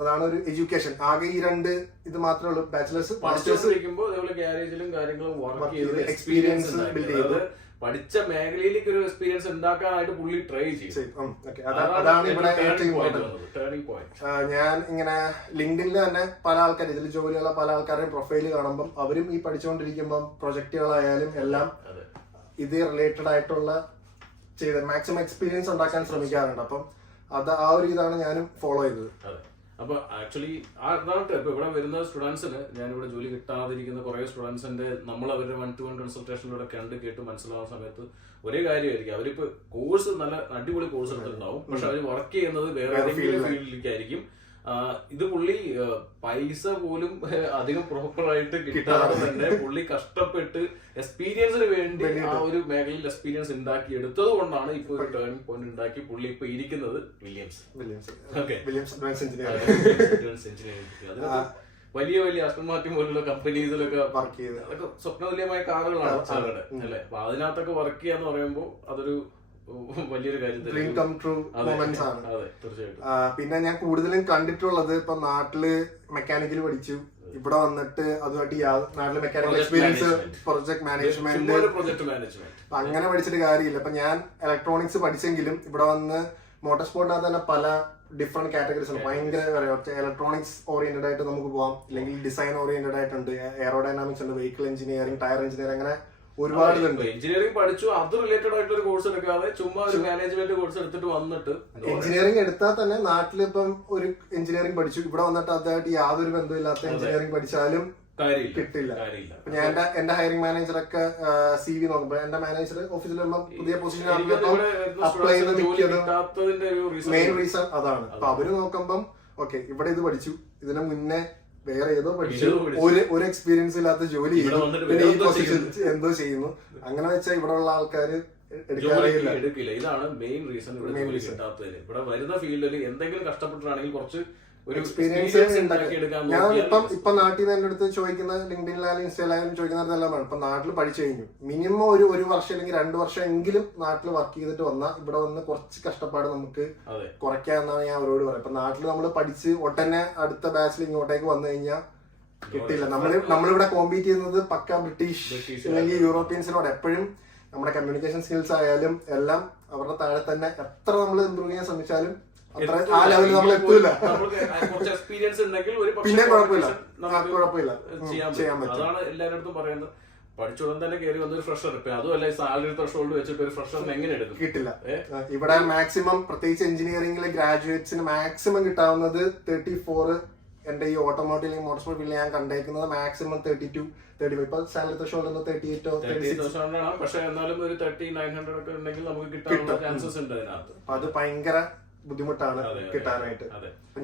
അതാണ് ഒരു എഡ്യൂക്കേഷൻ. ആകെ ഈ 2 ഇത് മാത്രമേ ഉള്ളൂ. ബാച്ചിലേഴ്സ്, മാസ്റ്റേഴ്സ് എക്സ്പീരിയൻസ് ബിൽഡ് ചെയ്ത് പഠിച്ച മേഖലയിലേക്ക് ഒരു എക്സ്പീരിയൻസ് ഉണ്ടാക്കാനായിട്ട് പുള്ളി ട്രൈ ചെയ്യും. അതാണ് ഇവിടെ ഞാൻ ഇങ്ങനെ ലിങ്ക്ഡിനിൽ തന്നെ പല ആൾക്കാർ, ഇതിൽ ജോലിയുള്ള പല ആൾക്കാരുടെയും പ്രൊഫൈല് കാണുമ്പോൾ അവരും ഈ പഠിച്ചുകൊണ്ടിരിക്കുമ്പോൾ പ്രൊജക്ടുകളായാലും എല്ലാം ഇത് റിലേറ്റഡ് ആയിട്ടുള്ള ചെയ്ത് മാക്സിമം എക്സ്പീരിയൻസ് ഉണ്ടാക്കാൻ ശ്രമിക്കാറുണ്ട്. അപ്പം ആ ഒരു ഇതാണ് ഞാനും ഫോളോ ചെയ്തത്. അപ്പൊ ആക്ച്വലി അതാണ് ഇപ്പൊ ഇവിടെ വരുന്ന സ്റ്റുഡൻസിന്, ഞാനിവിടെ ജോലി കിട്ടാതിരിക്കുന്ന കുറെ സ്റ്റുഡൻസിന്റെ നമ്മൾ അവരുടെ 1-to-1 കൺസൾട്ടേഷനിലൂടെ കേട്ട് മനസ്സിലാവുന്ന സമയത്ത് ഒരേ കാര്യമായിരിക്കും. അവരിപ്പോ കോഴ്സ് നല്ല അടിപൊളി കോഴ്സ് എടുത്തിട്ടുണ്ടാവും, പക്ഷെ അവർ വർക്ക് ചെയ്യുന്നത് വേറെ ഏതെങ്കിലും ഫീൽഡിലേക്കായിരിക്കും. ഇത് പുള്ളി പൈസ പോലും അധികം പ്രോപ്പറായിട്ട് കിട്ടാതെ തന്നെ പുള്ളി കഷ്ടപ്പെട്ട് എക്സ്പീരിയൻസിന് വേണ്ടി ആ ഒരു മേഖലയിൽ എക്സ്പീരിയൻസ് ഉണ്ടാക്കി എടുത്തത് കൊണ്ടാണ് ഇപ്പൊ ഒരു ടേണിംഗ് പോയിന്റ് ഉണ്ടാക്കി പുള്ളി ഇപ്പൊ ഇരിക്കുന്നത് വില്യംസ് എഞ്ചിനീയറിംഗ്. വലിയ വലിയ ആസ്റ്റൺ മാർട്ടിൻ പോലുള്ള കമ്പനീസിലൊക്കെ വർക്ക് ചെയ്ത്, അതൊക്കെ സ്വപ്നതുല്യമായ കാറുകളാണ് അവരുടെ അല്ലെ. അപ്പൊ അതിനകത്തൊക്കെ വർക്ക് ചെയ്യാന്ന് പറയുമ്പോൾ അതൊരു വലിയൊരു കാര്യം. പിന്നെ ഞാൻ കൂടുതലും കണ്ടിട്ടുള്ളത് ഇപ്പൊ നാട്ടില് മെക്കാനിക്കൽ പഠിച്ചു, ഇവിടെ വന്നിട്ട് അതുമായിട്ട് നാട്ടില് മെക്കാനിക്കൽ എക്സ്പീരിയൻസ്, പ്രൊജക്ട് മാനേജ്മെന്റ്, അങ്ങനെ പഠിച്ചിട്ട് കാര്യമില്ല. ഇപ്പൊ ഞാൻ ഇലക്ട്രോണിക്സ് പഠിച്ചെങ്കിലും ഇവിടെ വന്ന് മോട്ടോർ സ്പോർട്ടിനകത്ത് തന്നെ പല ഡിഫറെന്റ് കാറ്റഗറീസ് ഉണ്ട്. ഭയങ്കര ഇലക്ട്രോണിക്സ് ഓറിയന്റഡ് ആയിട്ട് നമുക്ക് പോവാം, അല്ലെങ്കിൽ ഡിസൈൻ ഓറിയന്റഡ് ആയിട്ടുണ്ട്, എയറോഡൈനാമിക്സ് ഉണ്ട്, വെഹിക്കിൾ എഞ്ചിനീയറിംഗ്, ടയർ എഞ്ചിനീയറിംഗ്, അങ്ങനെ ഒരുപാട് എഞ്ചിനീയറിംഗ് പഠിച്ചു. അത് റിലേറ്റഡ് ആയിട്ടുള്ള ഒരു കോഴ്സ് എടുക്കാതെ ചുമ്മാ ഒരു മാനേജ്മെന്റ് കോഴ്സ് എടുത്തിട്ട് വന്നിട്ട് എഞ്ചിനീയറിംഗ് എടുത്താൽ തന്നെ നാട്ടിലിപ്പം ഒരു എഞ്ചിനീയറിംഗ് പഠിച്ചു, ഇവിടെ വന്നിട്ട് അതായിട്ട് യാതൊരു ബന്ധമില്ലാത്ത എഞ്ചിനീയറിംഗ് പഠിച്ചാലും കിട്ടില്ല. ഞാൻ എന്റെ ഹയറിംഗ് മാനേജറൊക്കെ CV നോക്കുമ്പോ എന്റെ മാനേജർ ഓഫീസിൽ വരുമ്പോ പുതിയ പൊസിഷൻ അപ്ലൈ ചെയ്ത് നിൽക്കുന്നത് മെയിൻ റീസൺ അതാണ്. അപ്പൊ അവര് നോക്കുമ്പം ഓക്കെ ഇവിടെ ഇത് പഠിച്ചു, ഇതിന് മുന്നേ വേറെ ഏതോ പഠിച്ചു, ഒരു എക്സ്പീരിയൻസ് ഇല്ലാത്ത ജോലി ചെയ്തു, പിന്നെ ഈ പൊസിഷൻ എന്തോ ചെയ്യുന്നു. അങ്ങനെ വെച്ചാൽ ഇവിടെ ഉള്ള ആൾക്കാര് എടുക്കില്ല. ഇതാണ് മെയിൻ റീസൺ ഇവിടെ ജോലി കിട്ടാത്തതിന്. ഇവിടെ വരുന്ന ഫീൽഡിൽ എന്തെങ്കിലും കഷ്ടപ്പെട്ടിട്ടാണെങ്കിൽ കുറച്ച് ഒരു എക്സ്പീരിയൻസ് ഞാൻ ഇപ്പൊ നാട്ടിൽ നിന്ന് എന്റെ അടുത്ത് ചോദിക്കുന്ന ലിങ്ക്ഡിനിലായാലും ഇൻസ്റ്റയിലായാലും ചോദിക്കുന്നതെല്ലാം ഇപ്പൊ നാട്ടിൽ പഠിച്ചു കഴിഞ്ഞു, മിനിമം ഒരു വർഷം അല്ലെങ്കിൽ 2 വർഷം എങ്കിലും നാട്ടിൽ വർക്ക് ചെയ്തിട്ട് വന്നാൽ ഇവിടെ വന്ന് കുറച്ച് കഷ്ടപ്പാട് നമുക്ക് കുറയ്ക്കാന്നാണ് ഞാൻ അവരോട് പറയാം. ഇപ്പൊ നാട്ടിൽ നമ്മൾ പഠിച്ച് ഒട്ടന്നെ അടുത്ത ബാച്ചിൽ ഇങ്ങോട്ടേക്ക് വന്നു കഴിഞ്ഞാൽ കിട്ടില്ല. നമ്മളിവിടെ കോമ്പീറ്റ് ചെയ്യുന്നത് പക്ക ബ്രിട്ടീഷ് അല്ലെങ്കിൽ യൂറോപ്യൻസിനോട്. എപ്പോഴും നമ്മുടെ കമ്മ്യൂണിക്കേഷൻ സ്കിൽസ് ആയാലും എല്ലാം അവരുടെ താഴെ തന്നെ. എത്ര നമ്മൾ ഇമ്പ്രൂവ് ചെയ്യാൻ ശ്രമിച്ചാലും അത്ര ആ ലെവലിൽ നമ്മൾ എത്തൂല. പിന്നെ കുഴപ്പമില്ല, ചെയ്യാൻ പറ്റും. അതാണ് എല്ലാവരുടെ പറയുന്നത്. പഠിച്ചുടൻ തന്നെ കയറി വന്നൊരു ഫ്രഷർ, അതുമല്ല സാലറി ത്രഷോൾഡ് വെച്ചിട്ട് ഒരു ഫ്രഷറിന് എങ്ങനെ എടുക്കും? കിട്ടില്ല. ഇവിടെ മാക്സിമം പ്രത്യേകിച്ച് എഞ്ചിനീയറിംഗിലെ ഗ്രാജുവേറ്റ്സിന് മാക്സിമം കിട്ടാവുന്നത് 34. എന്റെ ഈ ഓട്ടോമോട്ടീവ് മോട്ടോർ സ്പോർട്ട് ഫീൽഡിൽ ഞാൻ കണ്ടേക്കുന്നത് മാക്സിമം 32, 35. ഇപ്പൊ സാലറി ത്രഷോൾഡ് 38 പക്ഷെ എന്നാലും ഒരു 3900 ഒക്കെ ഉണ്ടെങ്കിൽ നമുക്ക് കിട്ടാനുള്ള ചാൻസസ് ഉണ്ട് അതിനകത്ത്. അത് ഭയങ്കര ബുദ്ധിമുട്ടാണ് കിട്ടാനായിട്ട്.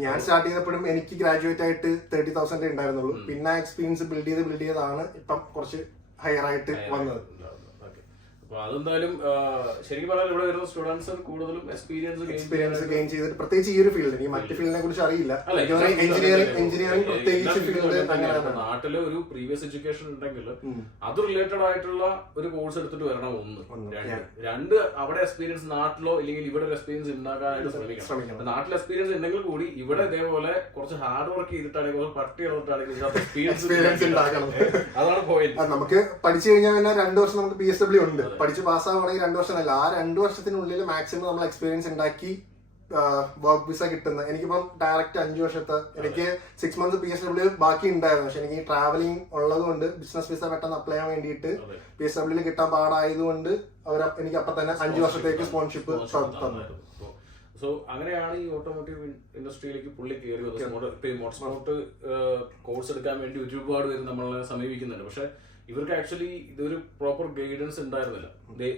ഞാൻ സ്റ്റാർട്ട് ചെയ്തപ്പോഴും എനിക്ക് ഗ്രാജുവേറ്റ് ആയിട്ട് 30,000 ഉണ്ടായിരുന്നുള്ളൂ. പിന്നെ എക്സ്പീരിയൻസ് ബിൽഡ് ചെയ്താണ് ഇപ്പം കുറച്ച് ഹയർ ആയിട്ട് വന്നത്. അപ്പൊ അതെന്തായാലും ശരിക്കും പറഞ്ഞാൽ ഇവിടെ വരുന്ന സ്റ്റുഡൻസ് കൂടുതലും എക്സ്പീരിയൻസ് ഗെയിൻ ചെയ്തിട്ട്, പ്രത്യേകിച്ച് ഈ ഒരു ഫീൽഡ്, ഈ മറ്റു ഫീൽഡിനെ കുറിച്ച് അറിയില്ല. എഞ്ചിനീയറിംഗ് പ്രത്യേകിച്ച് ഫീൽഡ് അങ്ങനെയാണ്. നാട്ടില് ഒരു പ്രീവിയസ് എഡ്യൂക്കേഷൻ ഉണ്ടെങ്കിൽ അത് റിലേറ്റഡ് ആയിട്ടുള്ള ഒരു കോഴ്സ് എടുത്തിട്ട് വരണം. രണ്ട് അവിടെ എക്സ്പീരിയൻസ് നാട്ടിലോ ഇല്ലെങ്കിൽ ഇവിടെ ഒരു എക്സ്പീരിയൻസ് ഉണ്ടാക്കാനായിട്ട് ശ്രമിക്കണം. നാട്ടിൽ എക്സ്പീരിയൻസ് ഉണ്ടെങ്കിൽ കൂടി ഇവിടെ ഇതേപോലെ കുറച്ച് ഹാർഡ് വർക്ക് ചെയ്തിട്ടാണെങ്കിൽ കുറച്ച് പട്ടി ഇറന്നിട്ടാണെങ്കിൽ എക്സ്പീരിയൻസ് ഉണ്ടാക്കണം. അതാണ് പോയിന്റ്. നമുക്ക് പഠിച്ചു കഴിഞ്ഞാൽ തന്നെ 2 വർഷം നമുക്ക് PSW ഉണ്ട്. പഠിച്ച് പാസ്സാവുകയാണെങ്കിൽ 2 വർഷമല്ല, ആ 2 വർഷത്തിനുള്ളിൽ മാക്സിമം നമ്മൾ എക്സ്പീരിയൻസ് ഉണ്ടാക്കി വർക്ക് വിസ കിട്ടുന്ന. എനിക്കിപ്പം ഡയറക്റ്റ് 5 വർഷത്തെ, എനിക്ക് 6 months PSW ബാക്കി ഉണ്ടായിരുന്നു. പക്ഷെ എനിക്ക് ട്രാവലിംഗ് ഉള്ളത് കൊണ്ട് ബിസിനസ് വിസ പെട്ടെന്ന് അപ്ലൈ ചെയ്യാൻ വേണ്ടിയിട്ട് PSW കിട്ടാൻ പാടായതുകൊണ്ട് അവർ എനിക്ക് അപ്പൊ തന്നെ 5 വർഷത്തേക്ക് സ്പോൺഷിപ്പ് തന്നു. സോ അങ്ങനെയാണ് ഈ ഓട്ടോമോട്ടീവ് ഇൻഡസ്ട്രിയിലേക്ക് പുള്ളി കയറി വന്നത്. മോട്ടോർ സ്പോർട്ട് കോഴ്സ് എടുക്കാൻ വേണ്ടി ഒരുപാട് പേര് നമ്മളെ സമീപിക്കുന്നുണ്ട്. പക്ഷെ ഇവർക്ക് ആക്ച്വലി ഇതൊരു പ്രോപ്പർ ഗൈഡൻസ് ഉണ്ടായിരുന്നില്ല.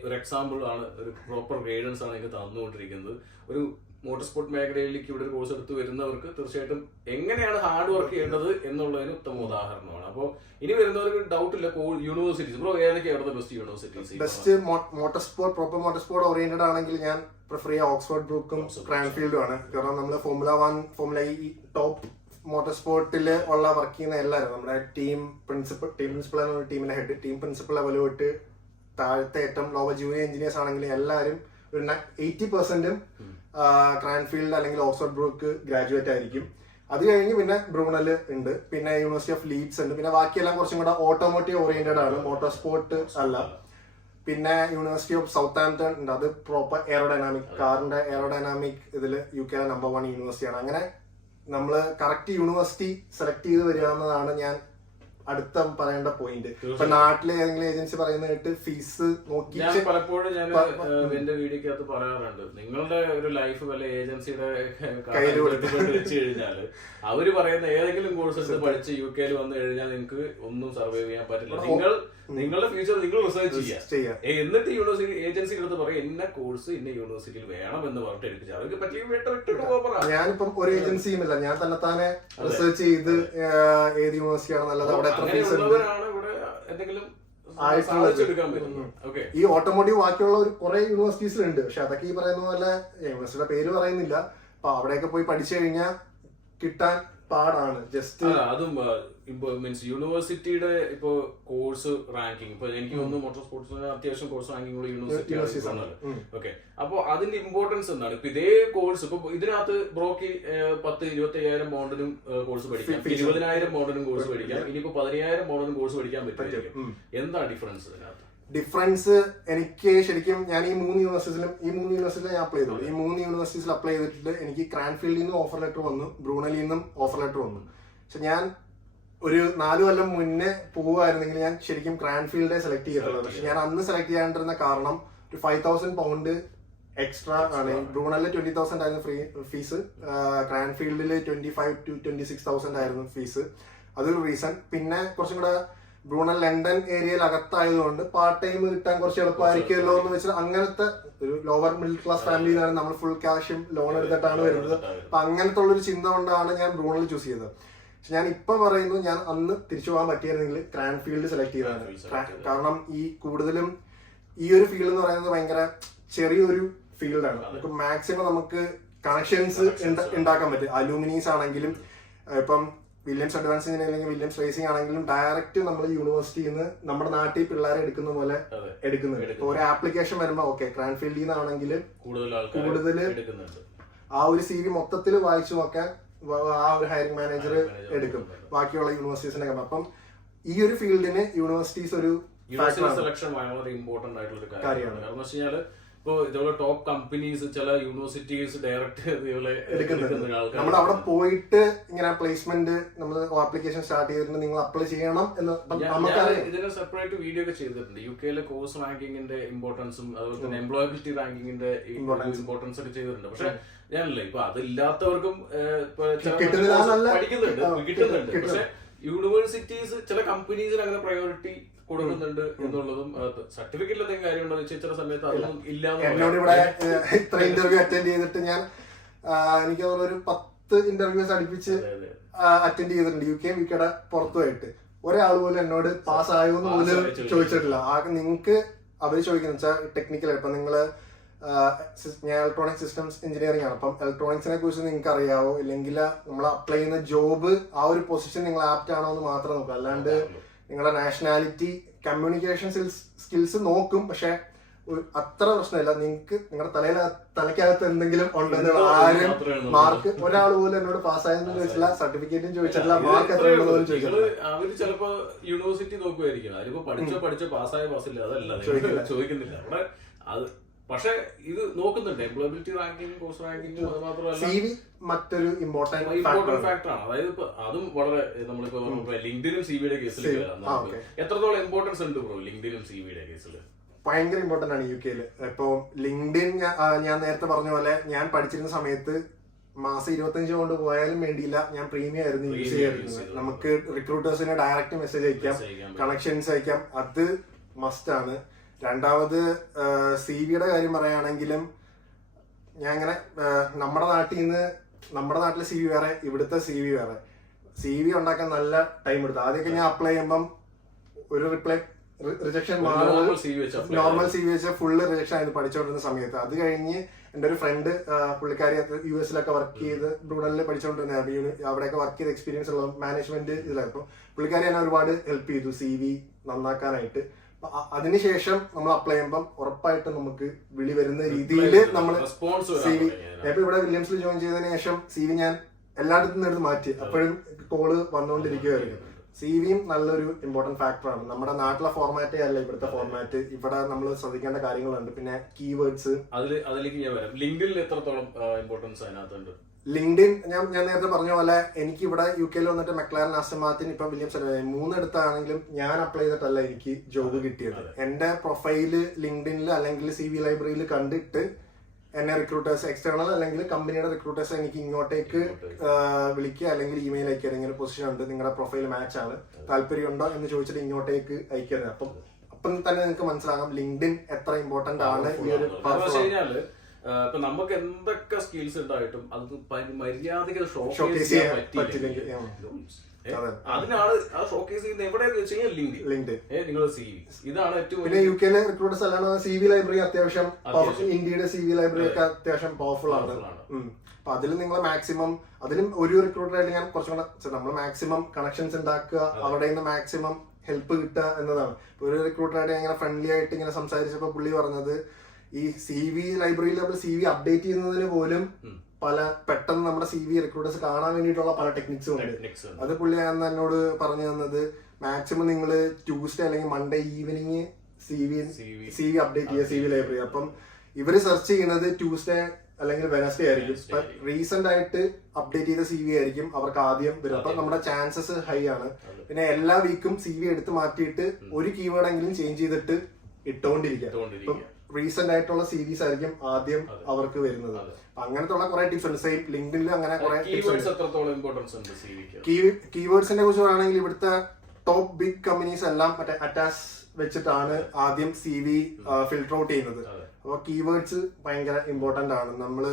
ഒരു എക്സാമ്പിൾ ആണ്, ഒരു പ്രോപ്പർ ഗൈഡൻസ് ആണ് എനിക്ക് തന്നുകൊണ്ടിരിക്കുന്നത്. ഒരു മോട്ടോർ സ്പോർട്ട് മേഖലയിലേക്ക് ഇവിടെ ഒരു കോഴ്സ് എടുത്ത് വരുന്നവർക്ക് തീർച്ചയായിട്ടും എങ്ങനെയാണ് ഹാർഡ് വർക്ക് ചെയ്യേണ്ടത് എന്നുള്ളതിന് ഉത്തമ ഉദാഹരണമാണ്. അപ്പോൾ ഇനി വരുന്നവർക്ക് ഡൗട്ട് ഇല്ല, യൂണിവേഴ്സിറ്റീസ് ബ്രോ ഏതൊക്കെയാണ് best universities? Best motor sport, proper motor sport oriented ആണെങ്കിൽ ഞാൻ പ്രിഫർ ചെയ്യുക ഓക്സ്ഫോർഡ് ബ്രൂക്കും ക്രാൻഫീൽഡും ആണ്. കാരണം നമ്മൾ ഫോർമുല 1, ഫോർമുല ഈ ടോപ്പ് മോട്ടോർ സ്പോർട്ടിൽ ഉള്ള വർക്ക് ചെയ്യുന്ന എല്ലാവരും നമ്മുടെ ടീം പ്രിൻസിപ്പൾ ആണ് ടീമിന്റെ ഹെഡ്. ടീം പ്രിൻസിപ്പൾ ലെവൽ തൊട്ട് താഴത്തെ ഏറ്റവും ലോവർ ജൂനിയർ എഞ്ചിനീയേഴ്സ് ആണെങ്കിലും എല്ലാവരും ഒരു 80% ക്രാൻഫീൽഡ് അല്ലെങ്കിൽ ഓക്സ്ഫോർഡ് ബ്രൂക്ക് ഗ്രാജുവേറ്റ് ആയിരിക്കും. അത് കഴിഞ്ഞ് പിന്നെ ബ്രൂണല് ഉണ്ട്, പിന്നെ യൂണിവേഴ്സിറ്റി ഓഫ് ലീഡ്സ് ഉണ്ട്, പിന്നെ ബാക്കിയെല്ലാം കുറച്ചും കൂടെ ഓട്ടോമോട്ടീവ് ഓറിയന്റഡ് ആണ്, മോട്ടോർ സ്പോർട്ട് അല്ല. പിന്നെ യൂണിവേഴ്സിറ്റി ഓഫ് സൗത്ത് ആംപ്ടൺ ഉണ്ട്, അത് പ്രോപ്പർ എയറോഡൈനാമിക്, കാറിന്റെ എയറോഡൈനാമിക് ഇതിൽ UK നമ്പർ 1 യൂണിവേഴ്സിറ്റിയാണ്. അങ്ങനെ നമ്മള് കറക്റ്റ് യൂണിവേഴ്സിറ്റി സെലക്ട് ചെയ്ത് വരിക എന്നതാണ് ഞാൻ അടുത്ത പറയേണ്ട പോയിന്റ്. ഇപ്പൊ നാട്ടിലെ ഏതെങ്കിലും ഏജൻസി പറയുന്ന കേട്ട് ഫീസ് നോക്കി പലപ്പോഴും ഞാൻ എന്റെ വീഡിയോക്കകത്ത് പറയാറുണ്ട്, നിങ്ങളുടെ ഒരു ലൈഫ് വല്ല ഏജൻസിയുടെ വെച്ച് കഴിഞ്ഞാല് അവര് പറയുന്ന ഏതെങ്കിലും കോഴ്സ് എടുത്ത് പഠിച്ച് UK വന്നു കഴിഞ്ഞാൽ നിങ്ങൾക്ക് ഒന്നും സർവൈവ് ചെയ്യാൻ പറ്റില്ല. നിങ്ങളുടെ ഫ്യൂച്ചർ നിങ്ങൾ റിസർച്ച് ചെയ്യാം. എന്നിട്ട് യൂണിവേഴ്സിറ്റി ഏജൻസി എടുത്ത് പറയും ഇന്ന കോഴ്സ് ഇന്ന യൂണിവേഴ്സിറ്റിയിൽ വേണം എന്ന് പറഞ്ഞിട്ട് എടുപ്പിച്ചു അവർക്ക് പറ്റിയ. ഞാനിപ്പം ഒരു ഏജൻസിയും ഇല്ല, ഞാൻ തന്നെ റിസർച്ച് ചെയ്ത് ഏത് യൂണിവേഴ്സിറ്റിയാണ് നല്ലത്, അവിടെ എത്ര ഫീസ് ഈ ഓട്ടോമോട്ടീവ് ബാക്കിയുള്ള ഒരു കുറെ യൂണിവേഴ്സിറ്റീസിലുണ്ട്. പക്ഷെ അതൊക്കെ ഈ പറയുന്ന പോലെ യൂണിവേഴ്സിറ്റിയുടെ പേര് പറയുന്നില്ല. അപ്പൊ അവിടെയൊക്കെ പോയി പഠിച്ചു കഴിഞ്ഞാൽ കിട്ടാൻ പാടാണ്. ജസ്റ്റ് അതും മീൻസ് യൂണിവേഴ്സിറ്റിയുടെ ഇപ്പൊ കോഴ്സ് റാങ്കിങ്, ഇപ്പൊ എനിക്ക് തോന്നുന്നു മോട്ടോർ സ്പോർട്സിന് അത്യാവശ്യം കോഴ്സ് റാങ്കിങ് കൂടി യൂണിവേഴ്സിറ്റി. ഓക്കെ, അപ്പൊ അതിന്റെ ഇമ്പോർട്ടൻസ് എന്താണ്? ഇപ്പൊ ഇതേ കോഴ്സ് ഇപ്പൊ ഇതിനകത്ത് ബ്രോക്ക് 10-25,000 പൗണ്ടിനും കോഴ്സ് പഠിക്കാം, 20,000 പൗണ്ടിനും കോഴ്സ് പഠിക്കാം, ഇനിയിപ്പോ 15,000 പൗണ്ടിനും കോഴ്സ് പഠിക്കാൻ പറ്റും. എന്താ ഡിഫറൻസ് ഇതിനകത്ത്? ഡിഫറൻസ് എനിക്ക് ശരിക്കും ഞാൻ ഈ 3 യൂണിവേഴ്സിറ്റിയിലും ഞാൻ അപ്ലൈ ചെയ്തോളൂ. ഈ 3 യൂണിവേഴ്സിറ്റീസിൽ അപ്ലൈ ചെയ്തിട്ട് എനിക്ക് ക്രാൻഫീൽഡിൽ നിന്നും ഓഫർ ലെറ്റർ വന്നു, ബ്രൂണലിൽ നിന്നും ഓഫർ ലെറ്റർ വന്നു. പക്ഷെ ഞാൻ ഒരു 4 കൊല്ലം മുന്നേ പോവുകയായിരുന്നെങ്കിൽ ഞാൻ ശരിക്കും ക്രാൻഫീൽഡെ സെലക്ട് ചെയ്തിട്ടുള്ളത്. പക്ഷെ ഞാൻ അന്ന് സെലക്ട് ചെയ്യാണ്ടിരുന്ന കാരണം ഒരു 5,000 പൗണ്ട് എക്സ്ട്രാ ആണ്. ബ്രൂണലിൽ 20,000 ആയിരുന്നു ഫീസ്, ക്രാൻഫീൽഡിൽ 25,000 to 26,000 ആയിരുന്നു ഫീസ്. അതൊരു റീസൺ. പിന്നെ കുറച്ചും കൂടെ ബ്രൂണൽ ലണ്ടൻ ഏരിയയിൽ അകത്തായതുകൊണ്ട് പാർട്ട് ടൈം കിട്ടാൻ കുറച്ച് എളുപ്പമായിരിക്കുമല്ലോ എന്ന് വെച്ചാൽ അങ്ങനത്തെ ഒരു ലോവർ മിഡിൽ ക്ലാസ് ഫാമിലിയിലാണ് നമ്മൾ ഫുൾ ക്യാഷും ലോൺ എടുത്തിട്ടാണ് വരുന്നത്. അപ്പൊ അങ്ങനത്തെ ഉള്ളൊരു ചിന്ത കൊണ്ടാണ് ഞാൻ ബ്രൂണൽ ചൂസ് ചെയ്തത്. പക്ഷെ ഞാൻ ഇപ്പൊ പറയുന്നു, ഞാൻ അന്ന് തിരിച്ചു പോകാൻ പറ്റിയിരുന്നെങ്കിൽ ക്രാൻഫീൽഡ് സെലക്ട് ചെയ്തതാണ്. കാരണം ഈ കൂടുതലും ഈ ഒരു ഫീൽഡ് എന്ന് പറയുന്നത് ഭയങ്കര ചെറിയൊരു ഫീൽഡാണ്. നമുക്ക് മാക്സിമം നമുക്ക് കണക്ഷൻസ് ഉണ്ടാക്കാൻ പറ്റും. അലൂമിനീസ് ആണെങ്കിലും ഇപ്പം Williams advance engineering Williams racing ആണെങ്കിലും ഡയറക്റ്റ് നമ്മൾ യൂണിവേഴ്സിറ്റിയിൽ നിന്ന് നമ്മുടെ നാട്ടിൽ പിള്ളേരെ എടുക്കുന്ന പോലെ എടുക്കുന്നുണ്ട്. ഇപ്പൊ ഒരു ആപ്ലിക്കേഷൻ വരുമ്പോ ഓക്കെ ക്രാൻഫീൽഡിൽ നിന്നാണെങ്കിൽ കൂടുതൽ ആ ഒരു CV മൊത്തത്തിൽ വായിച്ചു നോക്കാൻ ആ ഒരു ഹയറിംഗ് മാനേജർ എടുക്കും ബാക്കിയുള്ള യൂണിവേഴ്സിറ്റീസിനൊക്കെ. അപ്പം ഈ ഒരു ഫീൽഡിന് യൂണിവേഴ്സിറ്റീസ് ഒരു സെലക്ഷൻ വളരെ ഇമ്പോർട്ടന്റ് ആയിട്ടുള്ള ഒരു കാര്യമാണ്. കാരണം വെച്ച് കഴിഞ്ഞാൽ ഇപ്പൊ ഇതുപോലെ ടോപ്പ് കമ്പനീസ് ചില യൂണിവേഴ്സിറ്റീസ് ഡയറക്റ്റ് എടുക്കുന്നുണ്ട്. നമ്മൾ അവിടെ പോയിട്ട് ഇങ്ങനെ പ്ലേസ്മെന്റ് നമ്മൾ ആപ്ലിക്കേഷൻ സ്റ്റാർട്ട് ചെയ്തിട്ടുണ്ട്, നിങ്ങൾ അപ്ലൈ ചെയ്യണം എന്ന് ഇതിന് സെപ്പറേറ്റ് വീഡിയോ ഒക്കെ ചെയ്തിട്ടുണ്ട്. UK കോഴ്സ് റാങ്കിങ്ങിന്റെ ഇമ്പോർട്ടൻസും അതുപോലെ തന്നെ എംപ്ലോയബിലിറ്റി റാങ്കിങ്ങിന്റെ ഇമ്പോർട്ടൻസ് ഒക്കെ ചെയ്തിട്ടുണ്ട്. പക്ഷെ ഞാനല്ലേ ഇപ്പൊ അതില്ലാത്തവർക്കും കിട്ടുന്നുണ്ട്. പക്ഷെ യൂണിവേഴ്സിറ്റീസ് ചില കമ്പനീസിന് അങ്ങനെ പ്രയോറിറ്റി കൊടുക്കുന്നുണ്ട് എന്നുള്ളതും സർട്ടിഫിക്കറ്റ് എന്തെങ്കിലും കാര്യമുണ്ടോ ചില സമയത്ത് അതൊന്നും ഇല്ല. എന്നോട് ഇവിടെ ഇത്ര ഇന്റർവ്യൂ അറ്റൻഡ് ചെയ്തിട്ട് ഞാൻ എനിക്ക് തോന്നുന്നു ഒരു 10 ഇന്റർവ്യൂസ് അടുപ്പിച്ച് അറ്റൻഡ് ചെയ്തിട്ടുണ്ട് UK പുറത്തുമായിട്ട്. ഒരാൾ പോലും എന്നോട് പാസ് ആയോ എന്ന് പോലും ചോദിച്ചിട്ടില്ല. നിങ്ങൾക്ക് അവര് ചോദിക്കുന്ന വെച്ചാൽ ടെക്നിക്കൽ ഇപ്പൊ നിങ്ങള് ഞാൻ ഇലക്ട്രോണിക് സിസ്റ്റംസ് എഞ്ചിനീയറിംഗ് ആണ്. അപ്പം ഇലക്ട്രോണിക്സിനെ കുറിച്ച് നിങ്ങൾക്ക് അറിയാവോ, ഇല്ലെങ്കിൽ നമ്മൾ അപ്ലൈ ചെയ്യുന്ന ജോബ് ആ ഒരു പൊസിഷൻ നിങ്ങൾ ആപ്റ്റ് ആണോ എന്ന് മാത്രം നോക്കുക. അല്ലാണ്ട് നിങ്ങളുടെ നാഷണാലിറ്റി കമ്മ്യൂണിക്കേഷൻ സ്കിൽസ് നോക്കും. പക്ഷെ അത്ര പ്രശ്നമില്ല. നിങ്ങൾക്ക് നിങ്ങളുടെ തലയ്ക്കകത്ത് എന്തെങ്കിലും ഉണ്ടെന്ന് ആരും മാർക്ക് ഒരാൾ പോലും എന്നോട് പാസ്സായെന്ന് ചോദിച്ചില്ല, സർട്ടിഫിക്കറ്റും ചോദിച്ചിട്ടില്ല, മാർക്ക് എത്ര ഉണ്ടെന്ന് പോലും ചോദിച്ചിട്ടില്ല. അവര് ചിലപ്പോ യൂണിവേഴ്സിറ്റി നോക്കുമായിരിക്കും, അതിപ്പോ പഠിച്ച പാസ്സായ പാസ്സില്ല അതല്ല ചോദിക്കുന്നില്ല അവിടെ. അത് പക്ഷെ ഇത് നോക്കുന്നുണ്ട് എംപ്ലോയബിലിറ്റി റാങ്കിങ് കോഴ്സ് റാങ്കിങ് അത് മാത്രമല്ല മറ്റൊരു ഇമ്പോർട്ടന്റ് ഫാക്ടറാണ്. അതായത് അതും വളരെ നമ്മളിപ്പോ ലിങ്ക്ഡിനും സിവിയുടെ കേസിൽ എത്രത്തോളം ഇമ്പോർട്ടൻസ് ഉണ്ട് ബ്രോ ലിങ്ക്ഡിനും സിവിയുടെ കേസിൽ? ഭയങ്കര ഇമ്പോർട്ടന്റ് ആണ് UK. ഇപ്പൊ ലിങ്ക്ഡിൻ ഞാൻ നേരത്തെ പറഞ്ഞ പോലെ ഞാൻ പഠിച്ചിരുന്ന സമയത്ത് മാസം 25 കൊണ്ട് പോയാലും വേണ്ടിയില്ല, ഞാൻ പ്രീമിയം ആയിരുന്നു യൂസ് ചെയ്യാറുള്ളത്. നമുക്ക് റിക്രൂട്ടേഴ്സിന് ഡയറക്റ്റ് മെസ്സേജ് അയക്കാം, കണക്ഷൻസ് അയക്കാം, അത് മസ്റ്റ് ആണ്. രണ്ടാമത് CV കാര്യം പറയുകയാണെങ്കിലും ഞാൻ ഇങ്ങനെ നമ്മുടെ നാട്ടിലെ CV വേറെ, ഇവിടുത്തെ CV വേറെ. CV ഉണ്ടാക്കാൻ നല്ല ടൈം എടുത്തു. ആദ്യമൊക്കെ ഞാൻ അപ്ലൈ ചെയ്യുമ്പം ഒരു റിജക്ഷൻ നോർമൽ CV വെച്ച ഫുള്ള് റിജക്ഷൻ ആയിരുന്നു പഠിച്ചുകൊണ്ടിരുന്ന സമയത്ത്. അത് കഴിഞ്ഞ് എൻ്റെ ഒരു ഫ്രണ്ട് പുള്ളിക്കാരി US വർക്ക് ചെയ്ത് ബ്രൂണലിൽ പഠിച്ചുകൊണ്ടിരുന്ന അവിടെയൊക്കെ വർക്ക് ചെയ്ത എക്സ്പീരിയൻസ് ഉള്ള മാനേജ്മെന്റ് ഇതിലായിരുന്നു. പുള്ളിക്കാരി എന്നെ ഒരുപാട് ഹെൽപ്പ് ചെയ്തു CV നന്നാക്കാനായിട്ട്. അതിനുശേഷം നമ്മൾ അപ്ലൈ ചെയ്യുമ്പോൾ ഉറപ്പായിട്ടും നമുക്ക് വിളി വരുന്ന രീതിയിൽ നമ്മൾ CV ഇപ്പൊ ഇവിടെ വില്യംസിൽ ജോയിൻ ചെയ്തതിനു ശേഷം CV ഞാൻ എല്ലായിടത്തും നിന്ന് എടുത്ത് മാറ്റി. അപ്പോഴും കോള് വന്നുകൊണ്ടിരിക്കുകയായിരുന്നു. CV നല്ലൊരു ഇമ്പോർട്ടന്റ് ഫാക്ടറാണ്. നമ്മുടെ നാട്ടിലെ ഫോർമാറ്റേ അല്ല ഇവിടുത്തെ ഫോർമാറ്റ്. ഇവിടെ നമ്മൾ ശ്രദ്ധിക്കേണ്ട കാര്യങ്ങളുണ്ട്. പിന്നെ കീവേഡ്സ് അതിലേക്ക് ഞാൻ വരാം. ലിങ്ക്ഡിനിൽ എത്രത്തോളം ഇമ്പോർട്ടൻസ് അതിനകത്തുണ്ട്? ലിങ്ക്ഡിൻ ഞാൻ നേരത്തെ പറഞ്ഞ പോലെ എനിക്ക് ഇവിടെ UK വന്നിട്ട് മെക്ലാരൻ, ആസ്റ്റൺ മാർട്ടിൻ, ഇപ്പൊ വില്യംസ് 3 ഞാൻ അപ്ലൈ ചെയ്തിട്ടല്ല എനിക്ക് ജോബ് കിട്ടിയത്. എന്റെ പ്രൊഫൈല് ലിങ്ക്ഡിനിൽ അല്ലെങ്കിൽ CV ലൈബ്രറിയിൽ കണ്ടിട്ട് എന്നെ റിക്രൂട്ടേഴ്സ് എക്സ്റ്റേണൽ അല്ലെങ്കിൽ കമ്പനിയുടെ റിക്രൂട്ടേഴ്സ് എനിക്ക് ഇങ്ങോട്ടേക്ക് വിളിക്കുക അല്ലെങ്കിൽ ഇമെയിൽ അയക്കുക, ഇങ്ങനെ പൊസിഷൻ ഉണ്ട്, നിങ്ങളുടെ പ്രൊഫൈൽ മാച്ച് ആണ്, താല്പര്യമുണ്ടോ എന്ന് ചോദിച്ചിട്ട് ഇങ്ങോട്ടേക്ക് അയക്കുന്നത്. അപ്പം തന്നെ നിങ്ങൾക്ക് മനസ്സിലാകാം ലിങ്ക്ഡിൻ എത്ര ഇമ്പോർട്ടന്റ് ആണ് ഈ ഒരു. ഇപ്പൊ നമുക്ക് എന്തൊക്കെ സ്കിൽസ് ഉണ്ടായിട്ടും അത് മര്യാദയ്ക്ക് ഷോക്കേസ് ചെയ്യാൻ പറ്റില്ലെങ്കിൽ അതിനാണ് ആ ഷോക്കേസ് ചെയ്യുന്നത് എവിടെയെന്ന് വെച്ച് കഴിഞ്ഞാൽ ലിങ്ക്ഡിൻ, നിങ്ങളുടെ CV. ഇതാണ് ഏറ്റവും. പിന്നെ UK റിക്രൂട്ടേഴ്സ് അല്ലാതെ CV ലൈബ്രറി അത്യാവശ്യം ഇന്ത്യയുടെ CV ലൈബ്രറി ഒക്കെ അത്യാവശ്യം പവർഫുൾ ആണ്. അപ്പൊ അതിൽ നിങ്ങൾ മാക്സിമം അതിലും ഒരു റിക്രൂട്ടറായിട്ട് ഞാൻ കുറച്ചും കൂടെ നമ്മൾ മാക്സിമം കണക്ഷൻസ് ഉണ്ടാക്കുക, അവിടെ നിന്ന് മാക്സിമം ഹെൽപ്പ് കിട്ടുക എന്നതാണ്. ഒരു റിക്രൂട്ടറായിട്ട് ഇങ്ങനെ ഫ്രണ്ട്ലി ആയിട്ട് ഇങ്ങനെ സംസാരിച്ചപ്പോ പുള്ളി പറഞ്ഞത് ഈ CV ലൈബ്രറിയിൽ നമ്മൾ CV അപ്ഡേറ്റ് ചെയ്യുന്നതിന് പോലും പെട്ടെന്ന് നമ്മുടെ CV റിക്രൂട്ടേഴ്സ് കാണാൻ വേണ്ടിയിട്ടുള്ള പല ടെക്നിക്സും ഉണ്ട്. അത് പുള്ളി എന്നോട് പറഞ്ഞു തന്നത് മാക്സിമം നിങ്ങൾ ട്യൂസ്ഡേ അല്ലെങ്കിൽ മൺഡേ ഈവനിങ് CV അപ്ഡേറ്റ് ചെയ്യുക CV ലൈബ്രറി. അപ്പം ഇവര് സെർച്ച് ചെയ്യുന്നത് ട്യൂസ്ഡേ അല്ലെങ്കിൽ വെനസ്ഡേ ആയിരിക്കും. റീസെന്റ് ആയിട്ട് അപ്ഡേറ്റ് ചെയ്ത CV ആയിരിക്കും അവർക്ക് ആദ്യം വരും. അപ്പൊ നമ്മുടെ ചാൻസസ് ഹൈ ആണ്. പിന്നെ എല്ലാ വീക്കും CV എടുത്ത് മാറ്റിയിട്ട് ഒരു കീവേഡെങ്കിലും ചേഞ്ച് ചെയ്തിട്ട് ഇട്ടുകൊണ്ടിരിക്കുക. റീസെന്റ് ആയിട്ടുള്ള സീരീസ് ആയിരിക്കും ആദ്യം അവർക്ക് വരുന്നത്. അങ്ങനത്തെ ഉള്ള കുറെ ടിപ്സ് സെയിം ലിങ്ക്ഡിനിൽ അങ്ങനെ കുറെ കീവേഡ്സിനെ കുറിച്ച് പറയുകയാണെങ്കിൽ ഇവിടുത്തെ ടോപ്പ് ബിഗ് കമ്പനീസ് എല്ലാം മറ്റേ അറ്റാച്ച് വെച്ചിട്ടാണ് ആദ്യം CV ഫിൽട്ടർ ഔട്ട് ചെയ്യുന്നത്. അപ്പോൾ കീവേഡ്സ് ഭയങ്കര ഇമ്പോർട്ടന്റ് ആണ്. നമ്മള്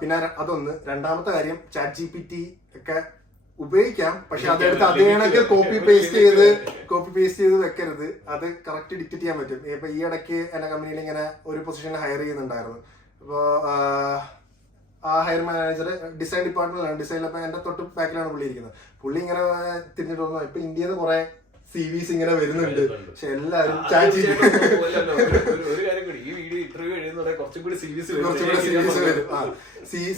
പിന്നെ അതൊന്ന്. രണ്ടാമത്തെ കാര്യം ChatGPT ഒക്കെ ഉപയോഗിക്കാം, പക്ഷെ അതെടുത്ത് അതേ കണക്ക് കോപ്പി പേസ്റ്റ് ചെയ്ത് വെക്കരുത്. അത് കറക്റ്റ് ഡിക്റ്റേറ്റ് ചെയ്യാൻ പറ്റും. ഇപ്പൊ ഈ ഇടയ്ക്ക് എന്റെ കമ്പനിയിൽ ഇങ്ങനെ ഒരു പൊസിഷനിൽ ഹയർ ചെയ്യുന്നുണ്ടായിരുന്നു. അപ്പോ ആ ഹയർ മാനേജർ ഡിസൈൻ ഡിപ്പാർട്ട്മെന്റിലാണ്. ഡിസൈനിലപ്പോ എന്റെ തൊട്ട് ബാക്കിലാണ് പുള്ളി ഇരിക്കുന്നത്. പുള്ളി ഇങ്ങനെ തിരിഞ്ഞിട്ട് വന്നു, ഇപ്പൊ ഇന്ത്യയിൽ നിന്ന് കുറെ CVs ഇങ്ങനെ വരുന്നുണ്ട്, പക്ഷെ എല്ലാരും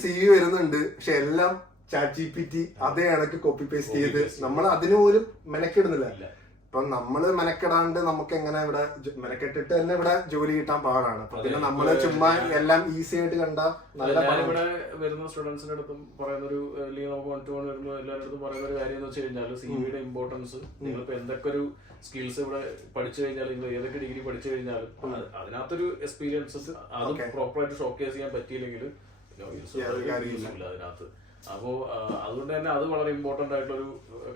CV വരുന്നുണ്ട്, പക്ഷെ എല്ലാം ChatGPT അതേ കണക്ക് കോപ്പി പേസ്റ്റ് ചെയ്ത് നമ്മൾ അതിന് പോലും മെനക്കിടുന്നില്ല. ഇപ്പൊ നമ്മള് മെനക്കെടാണ്ട് നമുക്ക് എങ്ങനെ ഇവിടെ മെനക്കെട്ടിട്ട് തന്നെ ഇവിടെ ജോലി കിട്ടാൻ പാടാണ്. പിന്നെ നമ്മള് ചുമ്മാ എല്ലാം ഈസി ആയിട്ട് കണ്ട നല്ല. ഇവിടെ വരുന്ന സ്റ്റുഡൻസിന്റെ അടുത്തും പറയുന്ന ഒരു വരുന്ന എല്ലാവരുടെ അടുത്തും പറയുന്ന ഒരു കാര്യം എന്ന് വെച്ച് കഴിഞ്ഞാൽ CVയുടെ ഇമ്പോർട്ടൻസ്. നിങ്ങളിപ്പോ എന്തൊക്കെ ഒരു സ്കിൽസ് ഇവിടെ പഠിച്ചു കഴിഞ്ഞാൽ, നിങ്ങൾ ഏതൊക്കെ ഡിഗ്രി പഠിച്ചു കഴിഞ്ഞാലും അതിനകത്തൊരു എക്സ്പീരിയൻസസ് അത് പ്രോപ്പറായിട്ട് ഷോക്കേസ് ചെയ്യാൻ പറ്റിയില്ലെങ്കിൽ അതിനകത്ത്. അപ്പോ അതുകൊണ്ട് തന്നെ അത് വളരെ ഇമ്പോർട്ടന്റ് ആയിട്ടുള്ളൊരു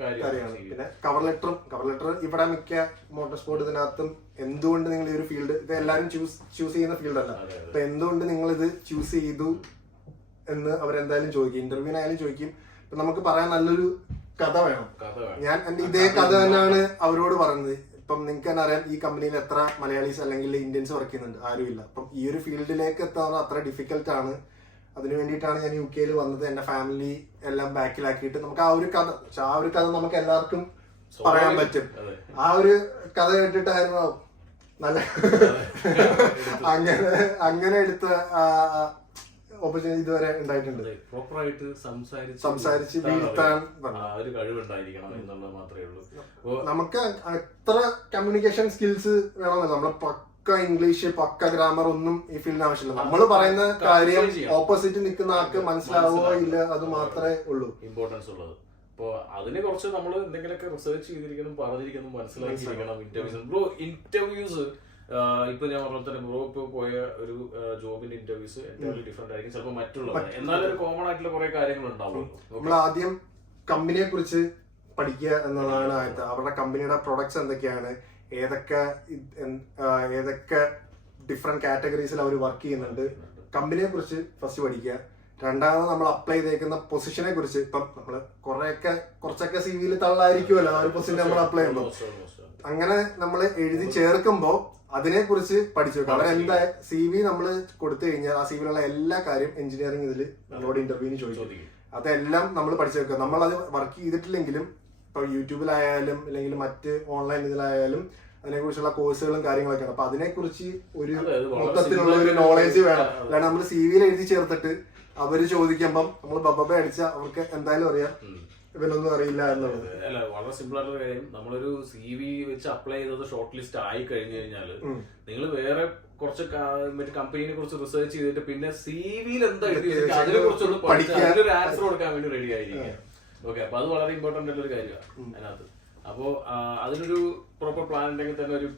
കാര്യമാണ്. പിന്നെ കവർ ലെറ്റർ ഇവിടെ മിക്ക മോട്ടോർ സ്പോർട്ട് ഇതിനകത്തും എന്തുകൊണ്ട് നിങ്ങൾ ഈ ഒരു ഫീൽഡ്, ഇത് എല്ലാവരും ചൂസ് ചെയ്യുന്ന ഫീൽഡ് അല്ല, അപ്പൊ എന്തുകൊണ്ട് നിങ്ങൾ ഇത് ചൂസ് ചെയ്തു എന്ന് അവരെന്തായാലും ചോദിക്കും, ഇന്റർവ്യൂവിനായാലും ചോദിക്കും. ഇപ്പൊ നമുക്ക് പറയാൻ നല്ലൊരു കഥ വേണം. ഞാൻ എന്റെ ഇതേ കഥ തന്നെയാണ് അവരോട് പറഞ്ഞത്. ഇപ്പം നിങ്ങൾക്ക് തന്നെ അറിയാം, ഈ കമ്പനിയിൽ എത്ര മലയാളീസ് അല്ലെങ്കിൽ ഇന്ത്യൻസ് വർക്ക് ചെയ്യുന്നുണ്ട്, ആരുമില്ല. അപ്പം ഈ ഒരു ഫീൽഡിലേക്ക് എത്താൻ അത്ര ഡിഫിക്കൽട്ട് ആണ്. അതിനു വേണ്ടിയിട്ടാണ് ഞാൻ UK വന്നത്. എന്റെ ഫാമിലി എല്ലാം ബാക്കിലാക്കിയിട്ട് നമുക്ക് ആ ഒരു കഥ നമുക്ക് എല്ലാവർക്കും പറയാൻ പറ്റും. ആ ഒരു കഥ കേട്ടിട്ടായിരുന്നു നല്ല അങ്ങനെ എടുത്ത ഓപ്പർച്യൂണിറ്റി ഇതുവരെ ഉണ്ടായിട്ടുണ്ട്. പ്രോപ്പറായിട്ട് സംസാരിച്ച് വീഴ്ത്താൻ ഒരു കഴിവുണ്ടായിരിക്കണം എന്നുള്ളത് മാത്രമേ ഉള്ളൂ. നമുക്ക് എത്ര കമ്മ്യൂണിക്കേഷൻ സ്കിൽസ് വേണമെന്നില്ല. നമ്മളെ പക്ക ഇംഗ്ലീഷ് പക്ക ഗ്രാമർ ഒന്നും ഈ ഫീൽഡിന് ആവശ്യമില്ല. നമ്മൾ പറയുന്ന കാര്യം ഓപ്പോസിറ്റ് നിൽക്കുന്ന ആൾക്ക് മനസ്സിലാവുകയോ ഇല്ല, അത് മാത്രമേ ഉള്ളൂ ഇമ്പോർട്ടൻസ് ഉള്ളത്. അപ്പൊ അതിനെ കുറച്ച് നമ്മൾ എന്തെങ്കിലുമൊക്കെ റിസർച്ച് ചെയ്തിരിക്കണം, പറഞ്ഞിരിക്കണം, മനസ്സിലാക്കിയിരിക്കണം. ഇന്റർവ്യൂസ് ഇപ്പൊ ഞാൻ പറഞ്ഞ തന്നെ ബ്രോ ഇപ്പൊ പോയ ഒരു ജോബിന്റെ ഇന്റർവ്യൂസ് എൻറ്റയർലി ഡിഫറെന്റ് ആയിരിക്കും ചിലപ്പോൾ മറ്റുള്ളത്. എന്നാലും ഒരു കോമൺ ആയിട്ടുള്ള കുറെ കാര്യങ്ങൾ ഉണ്ടാവും. നമ്മൾ ആദ്യം കമ്പനിയെ കുറിച്ച് പഠിക്കുക എന്നതാണ് ആദ്യത്തെ. അവരുടെ കമ്പനിയുടെ പ്രൊഡക്ട്സ് എന്തൊക്കെയാണ്, ഏതൊക്കെ ഡിഫറെന്റ് കാറ്റഗറീസിൽ അവർ വർക്ക് ചെയ്യുന്നുണ്ട്, കമ്പനിയെ കുറിച്ച് ഫസ്റ്റ് പഠിക്കുക. രണ്ടാമത് നമ്മൾ അപ്ലൈ ചെയ്തേക്കുന്ന പൊസിഷനെ കുറിച്ച്. ഇപ്പം നമ്മള് കുറച്ചൊക്കെ CV തള്ളായിരിക്കുമല്ലോ ആ ഒരു പൊസിഷൻ നമ്മൾ അപ്ലൈ ചെയ്യുമ്പോൾ. അങ്ങനെ നമ്മൾ എഴുതി ചേർക്കുമ്പോ അതിനെ കുറിച്ച് പഠിച്ചു വെക്കുക. അവരെന്താ CV നമ്മൾ കൊടുത്തു കഴിഞ്ഞാൽ ആ CVയിലുള്ള എല്ലാ കാര്യം എഞ്ചിനീയറിംഗ് ഇതിൽ നമ്മളോട് ഇന്റർവ്യൂവിന് ചോദിക്കും. അതെല്ലാം നമ്മൾ പഠിച്ചു വെക്കുക. നമ്മളത് വർക്ക് ചെയ്തിട്ടില്ലെങ്കിലും ഇപ്പൊ യൂട്യൂബിലായാലും അല്ലെങ്കിൽ മറ്റ് ഓൺലൈൻ ഇതിലായാലും അതിനെക്കുറിച്ചുള്ള കോഴ്സുകളും കാര്യങ്ങളൊക്കെയാണ്. അപ്പൊ അതിനെക്കുറിച്ച് ഒരു മൊത്തത്തിലുള്ള ഒരു നോളേജ് വേണം. അല്ലാണ്ട് നമ്മൾ CVയിൽ എഴുതി ചേർത്തിട്ട് അവര് ചോദിക്കുമ്പം നമ്മൾ ബബ്ബ അടിച്ച അവർക്ക് എന്തായാലും അറിയാം ഇവനൊന്നും അറിയില്ല എന്നുള്ളത്. അല്ല, വളരെ സിമ്പിൾ ആയിട്ടുള്ള കാര്യം. നമ്മളൊരു CV വെച്ച് അപ്ലൈ ചെയ്തത് ഷോർട്ട് ലിസ്റ്റ് ആയി കഴിഞ്ഞു കഴിഞ്ഞാൽ നിങ്ങൾ വേറെ കുറച്ച് മറ്റേ കമ്പനിയെ കുറിച്ച് റിസർച്ച് ചെയ്തിട്ട് പിന്നെ CVയിൽ എന്താ അതിനെ കുറിച്ചൊന്ന് പഠിക്കാൻ ആൻസർ കൊടുക്കാൻ വേണ്ടി റെഡി ആയിരിക്കുക. ഓക്കെ, അപ്പൊ അത് വളരെ ഇമ്പോർട്ടന്റ് ആയിട്ടുള്ള ഒരു കാര്യമാണ് അതിനകത്ത്. അപ്പോ അതിനൊരു പ്രോപ്പർ പ്ലാൻ ഉണ്ടെങ്കിൽ തന്നെ ഒരു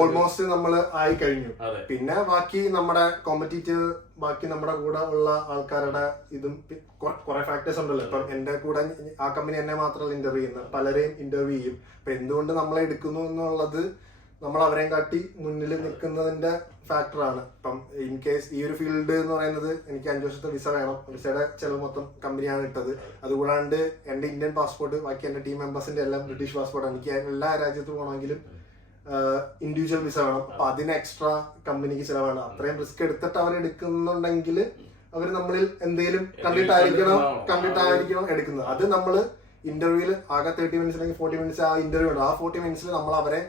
ഓൾമോസ്റ്റ് നമ്മൾ ആയി കഴിഞ്ഞു. പിന്നെ ബാക്കി നമ്മുടെ കോമ്പറ്റീറ്റീവ് ബാക്കി നമ്മുടെ കൂടെ ഉള്ള ആൾക്കാരുടെ ഇതും കുറെ ഫാക്ടേഴ്സ് ഉണ്ടല്ലോ. ഇപ്പം എന്റെ കൂടെ ആ കമ്പനി എന്നെ മാത്രമല്ല ഇന്റർവ്യൂ ചെയ്യുന്നത്, പലരെയും ഇന്റർവ്യൂ ചെയ്യും. അപ്പൊ എന്തുകൊണ്ട് നമ്മളെ എടുക്കുന്നു എന്നുള്ളത് നമ്മൾ അവരെയും കാട്ടി മുന്നിൽ നിൽക്കുന്നതിന്റെ ഫാക്ടറാണ്. ഇപ്പം ഇൻ കേസ് ഈ ഒരു ഫീൽഡ് എന്ന് പറയുന്നത് എനിക്ക് 5 വർഷത്തെ വിസ വേണം. വിസയുടെ ചെലവ് മൊത്തം കമ്പനിയാണ് ഇട്ടത്. അതുകൂടാണ്ട് എന്റെ ഇന്ത്യൻ പാസ്പോർട്ട്, ബാക്കി എന്റെ ടീം മെമ്പേഴ്സിന്റെ എല്ലാം ബ്രിട്ടീഷ് പാസ്പോർട്ടാണ്. എനിക്ക് എല്ലാ രാജ്യത്ത് പോകണമെങ്കിലും ഇൻഡിവിജ്വൽ വിസ വേണം. അപ്പൊ അതിന് എക്സ്ട്രാ കമ്പനിക്ക് ചിലവാണ്. അത്രയും റിസ്ക് എടുത്തിട്ട് അവർ എടുക്കുന്നുണ്ടെങ്കിൽ അവർ നമ്മളിൽ എന്തെങ്കിലും കണ്ടിട്ടായിരിക്കണം എടുക്കുന്നത്. അത് നമ്മള് ഇന്റർവ്യൂവിൽ ആകെ 30 മിനിറ്റ്സ് അല്ലെങ്കിൽ 40 മിനിറ്റ്സ് ആ ഇന്റർവ്യൂ ഉണ്ട്. ആ 40 മിനിറ്റ്സിൽ നമ്മൾ അവരെ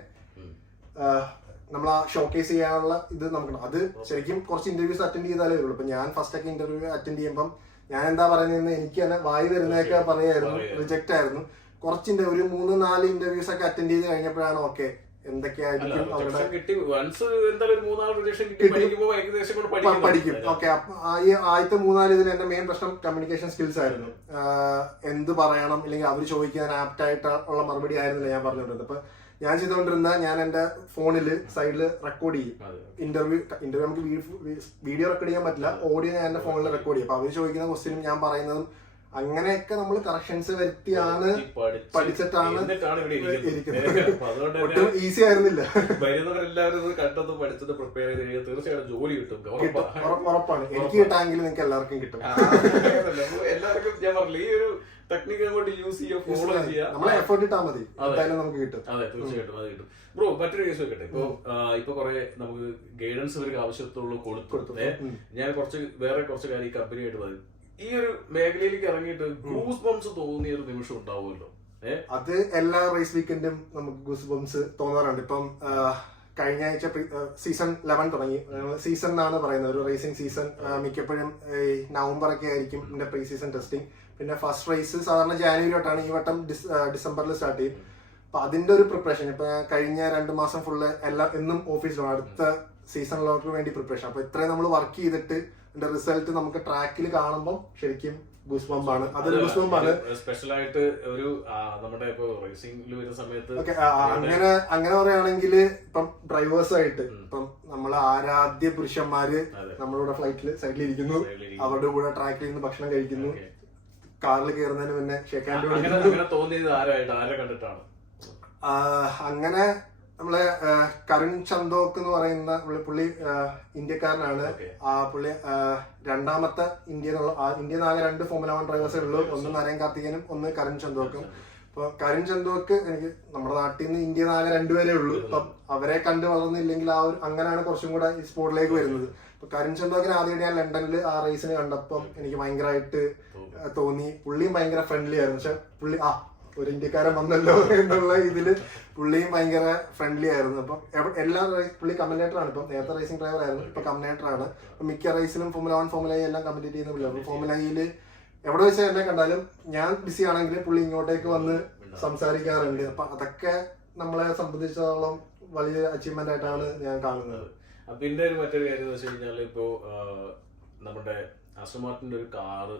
നമ്മൾ ആ ഷോക്കേസ് ചെയ്യാനുള്ള ഇത് നമുക്ക്. അത് ശരിക്കും കുറച്ച് ഇന്റർവ്യൂസ് അറ്റൻഡ് ചെയ്താലേ വരുള്ളൂ. ഇപ്പൊ ഞാൻ ഫസ്റ്റ് ഒക്കെ ഇന്റർവ്യൂ അറ്റൻഡ് ചെയ്യുമ്പോൾ ഞാൻ എന്താ പറയുന്നതെന്ന് എനിക്ക് തന്നെ വായി വരുന്നതൊക്കെ പറയായിരുന്നു, റിജക്റ്റ് ആയിരുന്നു. കുറച്ചിന്റെ ഒരു 3-4 ഇന്റർവ്യൂസ് ഒക്കെ അറ്റൻഡ് ചെയ്ത് കഴിഞ്ഞപ്പോഴാണ് ഓക്കെ എന്തൊക്കെയായിരിക്കും പഠിക്കും. ഓക്കെ, ഈ ആദ്യത്തെ 3-4 ഇതിൽ എന്റെ മെയിൻ പ്രശ്നം കമ്മ്യൂണിക്കേഷൻ സ്കിൽസ് ആയിരുന്നു. എന്ത് പറയണം, ഇല്ലെങ്കിൽ അവർ ചോദിക്കാൻ ആപ്റ്റ് ആയിട്ടുള്ള മറുപടി ആയിരുന്നില്ല ഞാൻ പറഞ്ഞുകൊണ്ടിരുന്നത്. അപ്പൊ ഞാൻ ചെയ്തുകൊണ്ടിരുന്ന ഞാൻ എന്റെ ഫോണിൽ സൈഡിൽ റെക്കോർഡ് ചെയ്യും. ഇന്റർവ്യൂ നമുക്ക് വീഡിയോ റെക്കോർഡ് ചെയ്യാൻ പറ്റില്ല, ഓഡിയോ ഞാൻ എന്റെ ഫോണിൽ റെക്കോർഡ് ചെയ്യും. അപ്പൊ അവർ ചോദിക്കുന്ന ക്വസ്റ്റ്യനും ഞാൻ പറയുന്നതും അങ്ങനെയൊക്കെ നമ്മൾ കറക്ഷൻസ് വരുത്തിയാണ് പഠിച്ചിട്ടാണ് ഒട്ടും ഈസി ആയിരുന്നില്ല. ഉറപ്പാണ്, എനിക്ക് കിട്ടാമെങ്കിൽ നിങ്ങൾക്ക് എല്ലാവർക്കും കിട്ടും. എല്ലാവർക്കും ഞാൻ പറഞ്ഞില്ല, ഈ ഒരു ടെക്നിക്ക് അങ്ങോട്ട് യൂസ് ചെയ്യുക, ഫോളോ ചെയ്യുക, നമ്മളെ എഫേർട്ട് ഇട്ടാൽ മതി, എന്തായാലും നമുക്ക് കിട്ടും. അതെ, തീർച്ചയായിട്ടും അത് കിട്ടും. ബ്രോ, മറ്റൊരു കേസ് വെക്കട്ടെ. ഇപ്പൊ കുറെ നമുക്ക് ഗൈഡൻസ് ഇവർക്ക് ആവശ്യത്തുള്ളൂ കൊടുത്തു. ഞാൻ വേറെ കുറച്ച് കാര്യം ഈ കമ്പനിയായിട്ട് പറയും. ഈ ഒരു മേഖലയിലേക്ക് ഇറങ്ങിയിട്ട് ഗൂസ് ബംസ് തോന്നിയ ഒരു നിമിഷം ഉണ്ടാവുമല്ലോ. അത് എല്ലാ റേസ് വീക്കെൻഡും നമുക്ക് ഗൂസ് ബംസ് തോന്നാറുണ്ട്. ഇപ്പം കഴിഞ്ഞ ആഴ്ച സീസൺ 11 തുടങ്ങി. സീസൺ എന്നാണ് പറയുന്നത്, ഒരു റേസിംഗ് സീസൺ. മിക്കപ്പോഴും നവംബർ ഒക്കെ ആയിരിക്കും ഇതിന്റെ പ്രീ സീസൺ ടെസ്റ്റിംഗ്. പിന്നെ ഫസ്റ്റ് റേസ് സാധാരണ ജാനുവരി തൊട്ടാണ്, ഈ വട്ടം ഡിസംബറിൽ സ്റ്റാർട്ട് ചെയ്യും. അപ്പൊ അതിന്റെ ഒരു പ്രിപ്പറേഷൻ, ഇപ്പൊ കഴിഞ്ഞ 2 മാസം ഫുള്ള് എന്നും ഓഫീസിലാണ്, അടുത്ത സീസണിലോട്ട് വേണ്ടി പ്രിപ്പറേഷൻ. അപ്പൊ ഇത്രയും നമ്മൾ വർക്ക് ചെയ്തിട്ട് അതിന്റെ റിസൾട്ട് നമുക്ക് ട്രാക്കിൽ കാണുമ്പോൾ ശരിക്കും ഗൂസ് ബംപ് ആണ്. അതൊരു ഗൂസ് ബംപ് ആണ്. സ്പെഷ്യൽ ആയിട്ട് ഒരു നമ്മുടെ റേസിംഗിൽ വരുന്ന സമയത്ത് അങ്ങനെ പറയുകയാണെങ്കിൽ ഇപ്പം ഡ്രൈവേഴ്സായിട്ട് ഇപ്പം നമ്മളെ ആരാധ്യ പുരുഷന്മാര് നമ്മളുടെ ഫ്ലൈറ്റിൽ സൈഡിലിരിക്കുന്നു, അവരുടെ കൂടെ ട്രാക്കിൽ നിന്ന് ഭക്ഷണം കഴിക്കുന്നു, കാറിൽ കയറുന്നതിന് മുന്നേ ഷേക്ക് ഹാൻഡ് തോന്നിയത് ആരെ കണ്ടിട്ടാണ്? അങ്ങനെ നമ്മളെ കരുൺ ചന്ദോക്ക് എന്ന് പറയുന്ന പുള്ളി ഇന്ത്യക്കാരനാണ്. പുള്ളി രണ്ടാമത്തെ ഇന്ത്യയിൽ ആകെ 2 ഫോർമുല 1 ഡ്രൈവേഴ്സേ ഉള്ളൂ. ഒന്ന് നരേൻ കാർത്തികനും ഒന്ന് കരുൺ ചന്ദോക്കും. അപ്പൊ കരുൺ ചന്ദോക്ക് എനിക്ക് നമ്മുടെ നാട്ടിൽ നിന്ന് ഇന്ത്യയിൽ ആകെ 2 പേരേ ഉള്ളൂ. അപ്പം അവരെ കണ്ടു വളർന്നില്ലെങ്കിൽ അങ്ങനെയാണ് കുറച്ചും കൂടെ ഈ സ്പോർട്ടിലേക്ക് വരുന്നത്. അപ്പൊ കരുൺ ചന്ദോക്കിനെ ആദ്യമായിട്ട് ഞാൻ ലണ്ടനിൽ ആ റേസിന് കണ്ടപ്പം എനിക്ക് ഭയങ്കരമായിട്ട് തോന്നി. പുള്ളിയും ഭയങ്കര ഫ്രണ്ട്ലി ആയിരുന്നു. പക്ഷെ പുള്ളി ഒരു ഇന്ത്യക്കാരൻ വന്നല്ലോ എന്നുള്ള ഇതില് പുള്ളിയും ഭയങ്കര ഫ്രണ്ട്ലി ആയിരുന്നു. അപ്പം എല്ലാ പുള്ളി കമന്റേറ്റർ ആണ്. ഇപ്പം നേരത്തെ റേസിംഗ് ഡ്രൈവർ ആയിരുന്നു, ഇപ്പൊ കമന്റേറ്റർ ആണ്. മിക്ക റേസിലും ഫോർമുല 1 ഫോർമുല എല്ലാം കമ്പറ്റീറ്റ് ചെയ്യുന്ന പുള്ളിയാണ്. ഫോർമുല ഇയില് എവിടെ വെച്ചാൽ എന്നെ കണ്ടാലും ഞാൻ ബിസി ആണെങ്കിൽ പുള്ളി ഇങ്ങോട്ടേക്ക് വന്ന് സംസാരിക്കാറുണ്ട്. അപ്പൊ അതൊക്കെ നമ്മളെ സംബന്ധിച്ചിടത്തോളം വലിയ അച്ചീവ്മെന്റ് ആയിട്ടാണ് ഞാൻ കാണുന്നത്. പിന്നെ ഒരു മറ്റൊരു കാര്യം എന്ന് വെച്ച് കഴിഞ്ഞാൽ ഇപ്പോ നമ്മുടെ ആസ്റ്റൺ മാർട്ടിന്റെ ഒരു കാറ്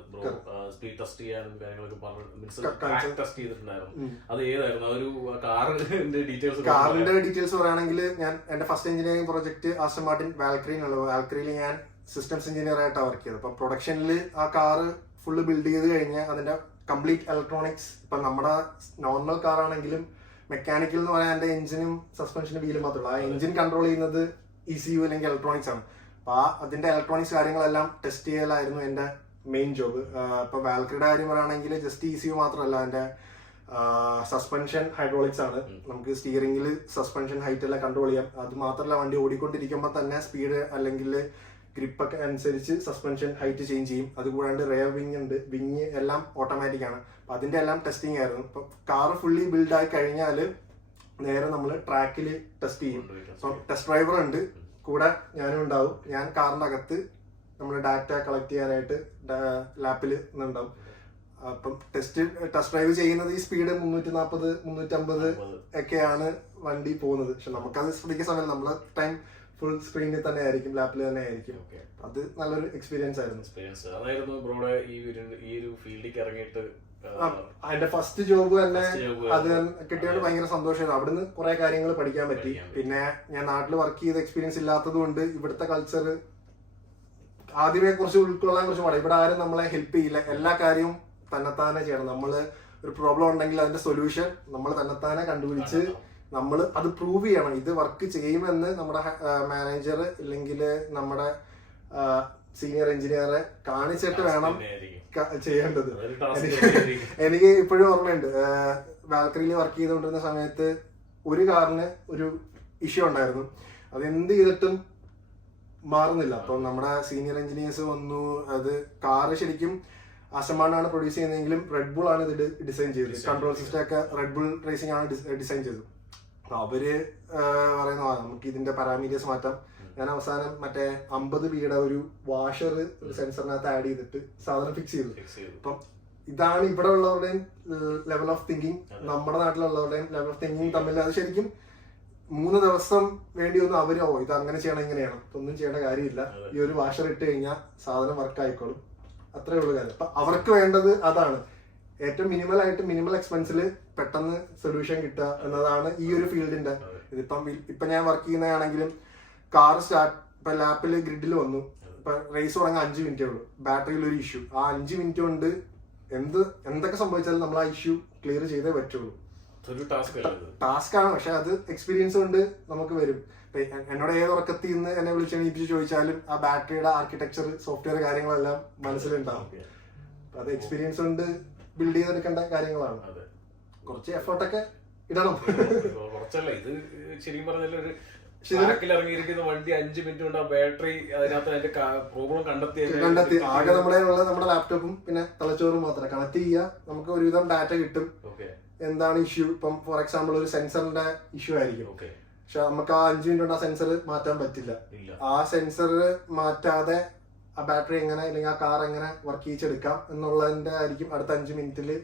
സ്പീഡ് ടെസ്റ്റ് ചെയ്യാനും കാര്യങ്ങളൊക്കെ പറഞ്ഞു ടെസ്റ്റ് ചെയ്തിട്ടുണ്ടായിരുന്നു. അത് ഏതായിരുന്നു ആ ഒരു കാറിന്റെ ഡീറ്റെയിൽസ്? കാറിന്റെ ഡീറ്റെയിൽസ് പറയുകയാണെങ്കിൽ ഞാൻ എന്റെ first engineering project Aston Martin വാൽക്രീനുള്ളത്. വാൽക്രീനിൽ ഞാൻ സിസ്റ്റംസ് എഞ്ചിനീയർ ആയിട്ടാണ് വർക്ക് ചെയ്തത്. അപ്പൊ പ്രൊഡക്ഷനിൽ ആ കാറ് ഫുള്ള് ബിൽഡ് ചെയ്ത് കഴിഞ്ഞ് അതിന്റെ കംപ്ലീറ്റ് ഇലക്ട്രോണിക്സ്, ഇപ്പൊ നമ്മുടെ നോർമൽ കാർ ആണെങ്കിലും മെക്കാനിക്കൽ എന്ന് പറയാൻ എന്റെ എഞ്ചിനും സസ്പെൻഷനും വീലും മാത്രമല്ല, ആ എഞ്ചിൻ കൺട്രോൾ ചെയ്യുന്നത് ECU അല്ലെങ്കിൽ ഇലക്ട്രോണിക്സ് ആണ്. അപ്പൊ അതിന്റെ ഇലക്ട്രോണിക്സ് കാര്യങ്ങളെല്ലാം ടെസ്റ്റ് ചെയ്യലായിരുന്നു എന്റെ മെയിൻ ജോബ്. ഇപ്പൊ വാൽക്രിയുടെ കാര്യം പറയുകയാണെങ്കിൽ ജസ്റ്റ് ECU മാത്രമല്ല, അതിന്റെ സസ്പെൻഷൻ ഹൈഡ്രോളിക്സ് ആണ്. നമുക്ക് സ്റ്റിയറിംഗിൽ സസ്പെൻഷൻ ഹൈറ്റ് എല്ലാം കൺട്രോൾ ചെയ്യാം. അത് മാത്രമല്ല, വണ്ടി ഓടിക്കൊണ്ടിരിക്കുമ്പോൾ തന്നെ സ്പീഡ് അല്ലെങ്കിൽ ഗ്രിപ്പൊക്കെ അനുസരിച്ച് സസ്പെൻഷൻ ഹൈറ്റ് ചേഞ്ച് ചെയ്യും. അതുകൂടാണ്ട് റെയർ വിങ് ഉണ്ട്, വിങ് എല്ലാം ഓട്ടോമാറ്റിക് ആണ്. അപ്പൊ അതിന്റെ എല്ലാം ടെസ്റ്റിംഗ് ആയിരുന്നു. ഇപ്പൊ കാർ ഫുള്ളി ബിൽഡ് ആയി കഴിഞ്ഞാൽ നേരെ നമ്മൾ ട്രാക്കിൽ ടെസ്റ്റ് ചെയ്യും. അപ്പൊ ടെസ്റ്റ് ഡ്രൈവർ ഉണ്ട്, കൂടെ ഞാനും ഉണ്ടാവും. ഞാൻ കാറിന്റെ അകത്ത് നമ്മൾ ഡാറ്റ കളക്ട് ചെയ്യാനായിട്ട് ലാപ്പിൽ ഉണ്ടാവും. അപ്പം ടെസ്റ്റ് ഡ്രൈവ് ചെയ്യുന്നത് ഈ സ്പീഡ് 340 350 ഒക്കെയാണ് വണ്ടി പോകുന്നത്. പക്ഷെ നമുക്കത് ശ്രദ്ധിക്കുന്ന സമയം നമ്മളെ ടൈം ഫുൾ സ്ക്രീനിൽ തന്നെ ആയിരിക്കും, ലാപ്പിൽ തന്നെ ആയിരിക്കും. അത് നല്ലൊരു എക്സ്പീരിയൻസ് ആയിരുന്നു. അതിന്റെ ഫസ്റ്റ് ജോബ് തന്നെ അത് കിട്ടിയോണ്ട് ഭയങ്കര സന്തോഷമായിരുന്നു. അവിടുന്ന് കുറെ കാര്യങ്ങൾ പഠിക്കാൻ പറ്റി. പിന്നെ ഞാൻ നാട്ടിൽ വർക്ക് ചെയ്ത എക്സ്പീരിയൻസ് ഇല്ലാത്തത് കൊണ്ട് ഇവിടുത്തെ കൾച്ചർ ആദ്യമേ കുറച്ച് ഉൾക്കൊള്ളാൻ കുറച്ച് പാടാണ്. ഇവിടെ ആരും നമ്മളെ ഹെൽപ്പ് ചെയ്യില്ല, എല്ലാ കാര്യവും തന്നെത്താനെ ചെയ്യണം. നമ്മള് ഒരു പ്രോബ്ലം ഉണ്ടെങ്കിൽ അതിന്റെ സൊല്യൂഷൻ നമ്മൾ തന്നെത്താനെ കണ്ടുപിടിച്ച് നമ്മൾ അത് പ്രൂവ് ചെയ്യണം. ഇത് വർക്ക് ചെയ്യുമെന്ന് നമ്മുടെ മാനേജർ ഇല്ലെങ്കിൽ നമ്മുടെ സീനിയർ എഞ്ചിനീയറെ കാണിച്ചിട്ട് വേണം ചെയ്യേണ്ടത്. എനിക്ക് ഇപ്പോഴും ഓർമ്മയുണ്ട്, വാൽക്കറിയിൽ വർക്ക് ചെയ്തുകൊണ്ടിരുന്ന സമയത്ത് ഒരു കാറിന് ഒരു ഇഷ്യൂ ഉണ്ടായിരുന്നു. അത് എന്ത് ചെയ്തിട്ടും മാറുന്നില്ല. അപ്പം നമ്മുടെ സീനിയർ എഞ്ചിനീയേഴ്സ് വന്നു. അത് കാറ് ശരിക്കും ആസ്റ്റൺ പ്രൊഡ്യൂസ് ചെയ്യുന്നതെങ്കിലും റെഡ് ബുൾ ആണ് ഇത് ഡിസൈൻ ചെയ്തത്. കൺട്രോൾ സിസ്റ്റം ഒക്കെ റെഡ് ബുൾ റേസിംഗ് ആണ് ഡിസൈൻ ചെയ്തത്. അവര് പറയുന്നു നമുക്ക് ഇതിന്റെ പാരാമീറ്റേഴ്സ് മാറ്റാം. ഞാൻ അവസാനം മറ്റേ 50 ബിയുടെ ഒരു വാഷർ ഒരു സെൻസറിനകത്ത് ആഡ് ചെയ്തിട്ട് സാധനം ഫിക്സ് ചെയ്തു. അപ്പം ഇതാണ് ഇവിടെ ഉള്ളവരുടെയും ലെവൽ ഓഫ് തിങ്കിങ്, നമ്മുടെ നാട്ടിലുള്ളവരുടെയും ലെവൽ ഓഫ് തിങ്കിങ് തമ്മിൽ. അത് ശരിക്കും 3 ദിവസം വേണ്ടി ഒന്നും അവരോ ഇത് അങ്ങനെ ചെയ്യണം ഇങ്ങനെയാണ് ഒന്നും ചെയ്യേണ്ട കാര്യമില്ല. ഈ ഒരു വാഷർ ഇട്ട് കഴിഞ്ഞാൽ സാധനം വർക്ക് ആയിക്കോളും, അത്രേ ഉള്ളൂ കാര്യം. അപ്പൊ അവർക്ക് വേണ്ടത് അതാണ്. ഏറ്റവും മിനിമൽ എക്സ്പെൻസിൽ പെട്ടെന്ന് സൊല്യൂഷൻ കിട്ടുക എന്നതാണ് ഈ ഒരു ഫീൽഡിന്റെ. ഇപ്പൊ ഞാൻ വർക്ക് ചെയ്യുന്നതാണെങ്കിലും കാർ സ്റ്റാർട്ട് ഇപ്പൊ ലാപ്പിൽ ഗ്രിഡിൽ വന്നു, ഇപ്പൊ റേസ് തുടങ്ങാൻ 5 മിനിറ്റേ ഉള്ളൂ, ബാറ്ററിയിൽ ഒരു ഇഷ്യൂ, ആ 5 മിനിറ്റ് കൊണ്ട് എന്തൊക്കെ സംഭവിച്ചാലും നമ്മൾ ആ ഇഷ്യൂ ക്ലിയർ ചെയ്തേ പറ്റുള്ളൂ. ടാസ്ക് ആണ്, പക്ഷെ അത് എക്സ്പീരിയൻസ് കൊണ്ട് നമുക്ക് വരും. എന്നോട് ഏത് ഉറക്കത്തിൽ നിന്ന് എന്നെ വിളിച്ചെണീപ്പിച്ച് ചോദിച്ചാലും ആ ബാറ്ററിയുടെ ആർക്കിടെക്ചർ, സോഫ്റ്റ്വെയർ കാര്യങ്ങളെല്ലാം മനസ്സിലുണ്ടാവും. അത് എക്സ്പീരിയൻസ് കൊണ്ട് ബിൽഡ് ചെയ്തെടുക്കേണ്ട കാര്യങ്ങളാണ്. കുറച്ച് എഫേർട്ടൊക്കെ ഇടണം. കുറച്ചല്ല, ഇത് ശരിക്കും പറഞ്ഞാൽ ഒരു ഇറങ്ങിയിരിക്കുന്ന വണ്ടി 5 മിനിറ്റ് കൊണ്ട് ആ ബാറ്ററി അതിനകത്ത് അതിന്റെ പ്രോബ്ലം കണ്ടെത്തി ആകെ നമ്മുടെ ലാപ്ടോപ്പും പിന്നെ തലച്ചോറും മാത്രം കണക്ട് ചെയ്യുക, നമുക്ക് ഒരുവിധം ഡാറ്റ കിട്ടും. എന്താണ് ഇഷ്യൂ, ഇപ്പം ഫോർ എക്സാമ്പിൾ ഒരു സെൻസറിന്റെ ഇഷ്യൂ ആയിരിക്കും, പക്ഷെ നമുക്ക് ആ 5 മിനിറ്റ് കൊണ്ട് ആ സെൻസർ മാറ്റാൻ പറ്റില്ല. ആ സെൻസർ മാറ്റാതെ ആ ബാറ്ററി എങ്ങനെ അല്ലെങ്കിൽ ആ കാർ എങ്ങനെ വർക്ക് ചെയ്യിച്ചെടുക്കാം എന്നുള്ളതിന്റെ ആയിരിക്കും അടുത്ത 5 മിനിറ്റില്.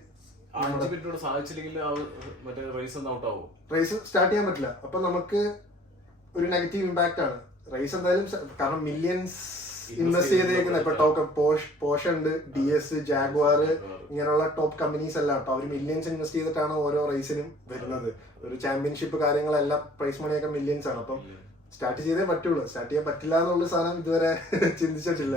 റേസ് സ്റ്റാർട്ട് ചെയ്യാൻ പറ്റില്ല. അപ്പൊ നമുക്ക് ഒരു നെഗറ്റീവ് ഇമ്പാക്ട് ആണ്. റേസ് എന്തായാലും, കാരണം മില്യൺസ് ഇൻവെസ്റ്റ് ചെയ്തേക്കുന്നത്. ഇപ്പൊ പോഷ് ഉണ്ട്, DS, ജാഗ്വാർ, ഇങ്ങനെയുള്ള ടോപ്പ് കമ്പനീസ് എല്ലാം. അപ്പൊ അവർ മില്യൺസ് ഇൻവെസ്റ്റ് ചെയ്തിട്ടാണ് ഓരോ റേസിനും വരുന്നത്. ഒരു ചാമ്പ്യൻഷിപ്പ് കാര്യങ്ങളെല്ലാം പ്രൈസ് മണിയൊക്കെ മില്യൺസ് ആണ്. അപ്പം സ്റ്റാർട്ട് ചെയ്തേ പറ്റുള്ളൂ. സ്റ്റാർട്ട് ചെയ്യാൻ പറ്റില്ല എന്നുള്ള സാധനം ഇതുവരെ ചിന്തിച്ചിട്ടില്ല.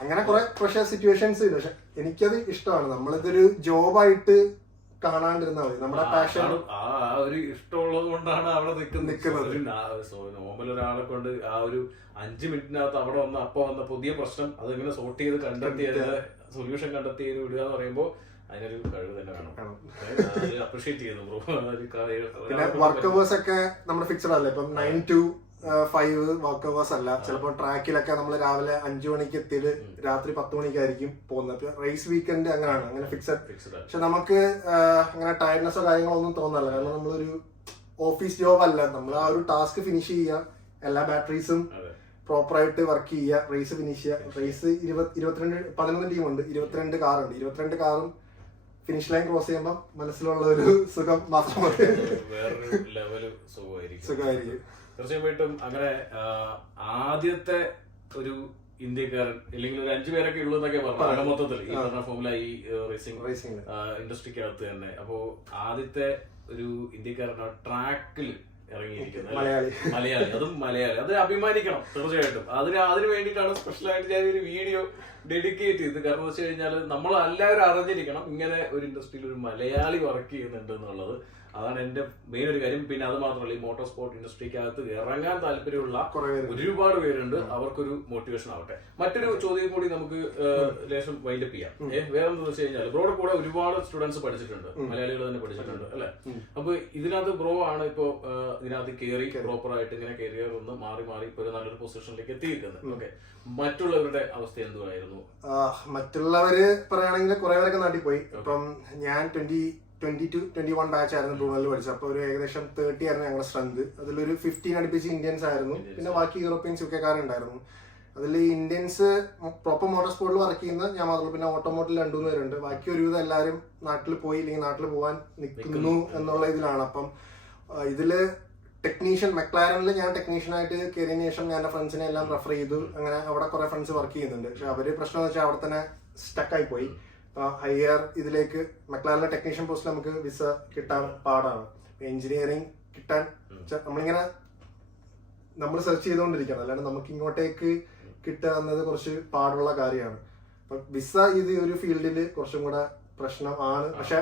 അങ്ങനെ കുറെ പ്രഷർ സിറ്റുവേഷൻസ് ഉണ്ട്, പക്ഷെ എനിക്കത് ഇഷ്ടമാണ്. നമ്മളിതൊരു ജോബായിട്ട് കാണാണ്ടിരുന്നാൽ മതി. നമ്മുടെ പാഷൻ ആ ഒരു ഇഷ്ടമുള്ളത് കൊണ്ടാണ് അവിടെ നിൽക്കുന്നത്. നോർമൽ ഒരാളെ കൊണ്ട് ആ ഒരു 5 മിനിറ്റിനകത്ത് അവിടെ വന്ന പുതിയ പ്രശ്നം അതെങ്ങനെ സോർട്ട് ചെയ്ത് കണ്ടെത്തി അതിന് സൊല്യൂഷൻ കണ്ടെത്തി വിടുക എന്ന് പറയുമ്പോൾ അതിനൊരു കഴിവ് തന്നെ വേണം. അപ്രീഷിയേറ്റ് ചെയ്യുന്നു. പിന്നെ വർക്ക് അവേഴ്സ് ഒക്കെ നമ്മുടെ ഫിക്സഡ് അല്ലേ. ഇപ്പം 9 to 5 വർക്ക് അവേഴ്സ് അല്ല. ചിലപ്പോൾ ട്രാക്കിലൊക്കെ നമ്മൾ രാവിലെ 5 മണിക്ക് എത്തിയിട്ട് രാത്രി 10 മണിക്കായിരിക്കും പോകുന്നത്. റേസ് വീക്കെൻഡ് അങ്ങനെയാണ്, അങ്ങനെ ഫിക്സഡ്. പക്ഷെ നമുക്ക് അങ്ങനെ ടയർഡ്നെസ്സോ കാര്യങ്ങളോ ഒന്നും തോന്നല്ല, കാരണം നമ്മളൊരു ഓഫീസ് ജോബ് അല്ല. നമ്മൾ ആ ഒരു ടാസ്ക് ഫിനിഷ് ചെയ്യുക, എല്ലാ ബാറ്ററീസും പ്രോപ്പറായിട്ട് വർക്ക് ചെയ്യുക, റേസ് ഫിനിഷ് ചെയ്യുക. റേസ് 11 ടീമുണ്ട്, 22 കാറുണ്ട്. 22 കാറും ഫിനിഷ് ലൈൻ ക്രോസ് ചെയ്യുമ്പോൾ മനസ്സിലുള്ള ഒരു സുഖം മാത്രം മതി. വേറൊരു ലെവല് സുഖമായിരിക്കും തീർച്ചയായിട്ടും. അങ്ങനെ ആദ്യത്തെ ഒരു ഇന്ത്യക്കാരൻ അല്ലെങ്കിൽ ഒരു 5 പേരൊക്കെ ഉള്ളൂ എന്നൊക്കെ പറഞ്ഞു മൊത്തത്തിൽ ഈ പറഞ്ഞ ഫോമുല ഈ റേസിംഗ് ഇൻഡസ്ട്രിക്കകത്ത് തന്നെ. അപ്പോ ആദ്യത്തെ ഒരു ഇന്ത്യക്കാരനാണ് ട്രാക്കിൽ ഇറങ്ങിയിരിക്കുന്നത്, മലയാളി. അതും മലയാളി, അത് അഭിമാനിക്കണം തീർച്ചയായിട്ടും. അതിന് വേണ്ടിയിട്ടാണ് സ്പെഷ്യലായിട്ട് ഞാൻ ഒരു വീഡിയോ ഡെഡിക്കേറ്റ് ചെയ്ത്. കാരണം എന്ന് വെച്ച് കഴിഞ്ഞാൽ നമ്മൾ എല്ലാവരും അറിഞ്ഞിരിക്കണം ഇങ്ങനെ ഒരു ഇൻഡസ്ട്രിയിൽ ഒരു മലയാളി വർക്ക് ചെയ്യുന്നുണ്ട് എന്നുള്ളത്. അതാണ് എന്റെ മെയിൻ ഒരു കാര്യം. പിന്നെ അത് മാത്രമല്ല, ഈ മോട്ടോർ സ്പോർട്ട് ഇൻഡസ്ട്രിക്കകത്ത് ഇറങ്ങാൻ താല്പര്യമുള്ള ഒരുപാട് പേരുണ്ട്, അവർക്കൊരു മോട്ടിവേഷൻ ആവട്ടെ. മറ്റൊരു ചോദ്യം കൂടി നമുക്ക് ലേശം വൈൻഡപ്പ് ചെയ്യാം. വേറെ എന്താ വെച്ച് കഴിഞ്ഞാൽ ബ്രോയുടെ കൂടെ ഒരുപാട് സ്റ്റുഡൻസ് പഠിച്ചിട്ടുണ്ട്, മലയാളികൾ തന്നെ പഠിച്ചിട്ടുണ്ട് അല്ലെ. അപ്പൊ ഇതിനകത്ത് ബ്രോ ആണ് ഇപ്പോ ഇതിനകത്ത് കയറി പ്രോപ്പർ ആയിട്ട് ഇങ്ങനെ കരിയർ ഒന്ന് മാറി ഇപ്പൊ ഒരു നല്ലൊരു പൊസിഷനിലേക്ക് എത്തിയിരിക്കുന്നത്. ഓക്കെ, മറ്റുള്ളവരുടെ അവസ്ഥ എന്തുവായിരുന്നു? മറ്റുള്ളവര് പറയുകയാണെങ്കിൽ കുറെ പേരൊക്കെ നാട്ടിൽ പോയി. ഇപ്പം ഞാൻ 2021 ബാച്ച് ആയിരുന്നു ബ്രൂണലിൽ പഠിച്ചത്. അപ്പോൾ ഒരു ഏകദേശം 30 ആയിരുന്നു ഞങ്ങളുടെ സ്ട്രെങ്ത്. അതിലൊരു 15 അടുപ്പിച്ച് ഇന്ത്യൻസ് ആയിരുന്നു, പിന്നെ ബാക്കി യൂറോപ്യൻസ് UK-കാരുണ്ടായിരുന്നു. അതിൽ ഇന്ത്യൻസ് പ്രോപ്പർ മോട്ടോർ സ്പോർട്ടിൽ വർക്ക് ചെയ്യുന്ന ഞാൻ മാത്രമല്ല, പിന്നെ ഓട്ടോമോട്ടീവിൽ 2-3 പേരുണ്ട്. ബാക്കി ഒരുവിധം എല്ലാവരും നാട്ടിൽ പോയി അല്ലെങ്കിൽ നാട്ടിൽ പോകാൻ നിൽക്കുന്നു എന്നുള്ള ഇതിലാണ്. അപ്പം ഇതില് ടെക്നീഷ്യൻ മെക്ലാരനിൽ ഞാൻ ടെക്നീഷ്യനായിട്ട് കയറിയതിനു ശേഷം ഞാൻ എൻ്റെ ഫ്രണ്ട്സിനെ എല്ലാം റെഫർ ചെയ്തു. അങ്ങനെ അവിടെ കുറെ ഫ്രണ്ട്സ് വർക്ക് ചെയ്യുന്നുണ്ട്. പക്ഷെ അവര് പ്രശ്നം എന്ന് വെച്ചാൽ അവിടെ തന്നെ സ്റ്റക്കായി പോയി. ഹയർ ഇതിലേക്ക് മെക്ലാരനിലെ ടെക്നീഷ്യൻ പോസ്റ്റിൽ നമുക്ക് വിസ കിട്ടാൻ പാടാണ്. എഞ്ചിനീയറിംഗ് കിട്ടാൻ നമ്മളിങ്ങനെ നമ്മൾ സെർച്ച് ചെയ്തുകൊണ്ടിരിക്കണം, അല്ലാണ്ട് നമുക്ക് ഇങ്ങോട്ടേക്ക് കിട്ടുക എന്നത് കുറച്ച് പാടുള്ള കാര്യമാണ്. അപ്പൊ വിസ ഇത് ഒരു ഫീൽഡിൽ കുറച്ചും കൂടെ പ്രശ്നമാണ്. പക്ഷെ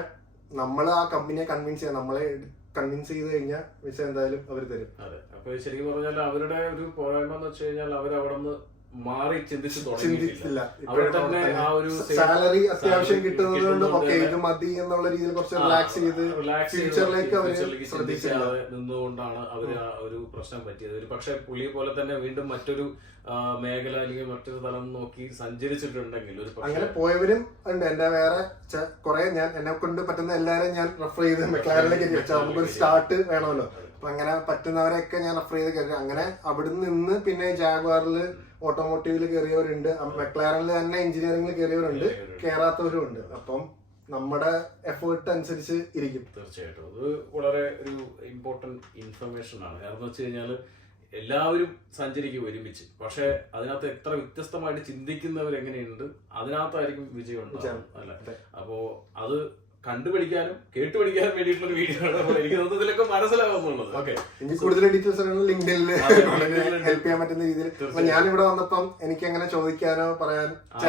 നമ്മൾ ആ കമ്പനിയെ കൺവിൻസ് ചെയ്യാം, നമ്മളെ കൺവിൻസ് ചെയ്ത് കഴിഞ്ഞാൽ വിസ എന്തായാലും അവർ തരും. അതെ, അപ്പൊ ശരിക്കും പറഞ്ഞാൽ അവരുടെ ഒരു പോരായ്മ എന്ന് വെച്ച് കഴിഞ്ഞാൽ അവരവിടുന്ന് മാറി ചിന്തിച്ചില്ല. സാലറി അത്യാവശ്യം കിട്ടുന്നത് കൊണ്ട് ഓക്കെ ഇത് മതി എന്നുള്ള രീതിയിൽ കുറച്ച് റിലാക്സ് ചെയ്ത് ഫ്യൂച്ചറിലേക്ക് ശ്രദ്ധിക്കാതെ നിന്നുകൊണ്ടാണ് അവര് ആ ഒരു പ്രശ്നം പറ്റിയത്. ഒരു പക്ഷെ പുള്ളിയെ പോലെ തന്നെ വീണ്ടും മറ്റൊരു മേഖല അല്ലെങ്കിൽ മറ്റൊരു തലം നോക്കി സഞ്ചരിച്ചിട്ടുണ്ടെങ്കിൽ ഒരു അങ്ങനെ പോയവരും ഉണ്ട്. എന്റെ വേറെ കുറെ ഞാൻ എന്നെ കൊണ്ട് പറ്റുന്ന എല്ലാവരും ഞാൻ റെഫർ ചെയ്ത് മെക്ലാരനിലേക്ക് വെച്ചാൽ നമുക്കൊരു സ്റ്റാർട്ട് വേണമല്ലോ. അപ്പൊ അങ്ങനെ പറ്റുന്നവരെയൊക്കെ ഞാൻ റെഫർ ചെയ്ത് കയറി. അങ്ങനെ അവിടുന്ന് നിന്ന് പിന്നെ ജാഗ്വാറിൽ ഓട്ടോമോട്ടീവിൽ കയറിയവരുണ്ട്, മെക്ലാരനിൽ തന്നെ എഞ്ചിനീയറിംഗിൽ കയറിയവരുണ്ട്, കയറാത്തവരും ഉണ്ട്. അപ്പം നമ്മുടെ എഫേർട്ട് അനുസരിച്ച് ഇരിക്കും. തീർച്ചയായിട്ടും അത് വളരെ ഒരു ഇമ്പോർട്ടന്റ് ഇൻഫർമേഷൻ ആണ്. കാരണം വെച്ച് കഴിഞ്ഞാൽ എല്ലാവരും സഞ്ചരിക്കും ഒരുമിച്ച്, പക്ഷെ അതിനകത്ത് എത്ര വ്യത്യസ്തമായിട്ട് ചിന്തിക്കുന്നവർ എങ്ങനെയുണ്ട് അതിനകത്തായിരിക്കും വിജയം ഉണ്ടാവും അല്ലെ. അപ്പോ അത് കണ്ടുപിടിക്കാനും കേട്ടുപിടിക്കാനും വേണ്ടിയിട്ടുള്ള വീഡിയോ ആണ്. അപ്പോൾ എനിക്ക് തോന്നുന്നു ഇതിലൊക്കെ മനസ്സിലാവുന്നുള്ളത്. ഓക്കെ, ഇനി കൂടുതൽ ഡീറ്റെയിൽസ് ലിങ്ക്ഡിനിൽ ഹെൽപ്പ് ചെയ്യാൻ പറ്റുന്ന രീതിയിൽ. അപ്പൊ ഞാനിവിടെ വന്നപ്പം എനിക്ക് അങ്ങനെ ചോദിക്കാനോ പറയാൻ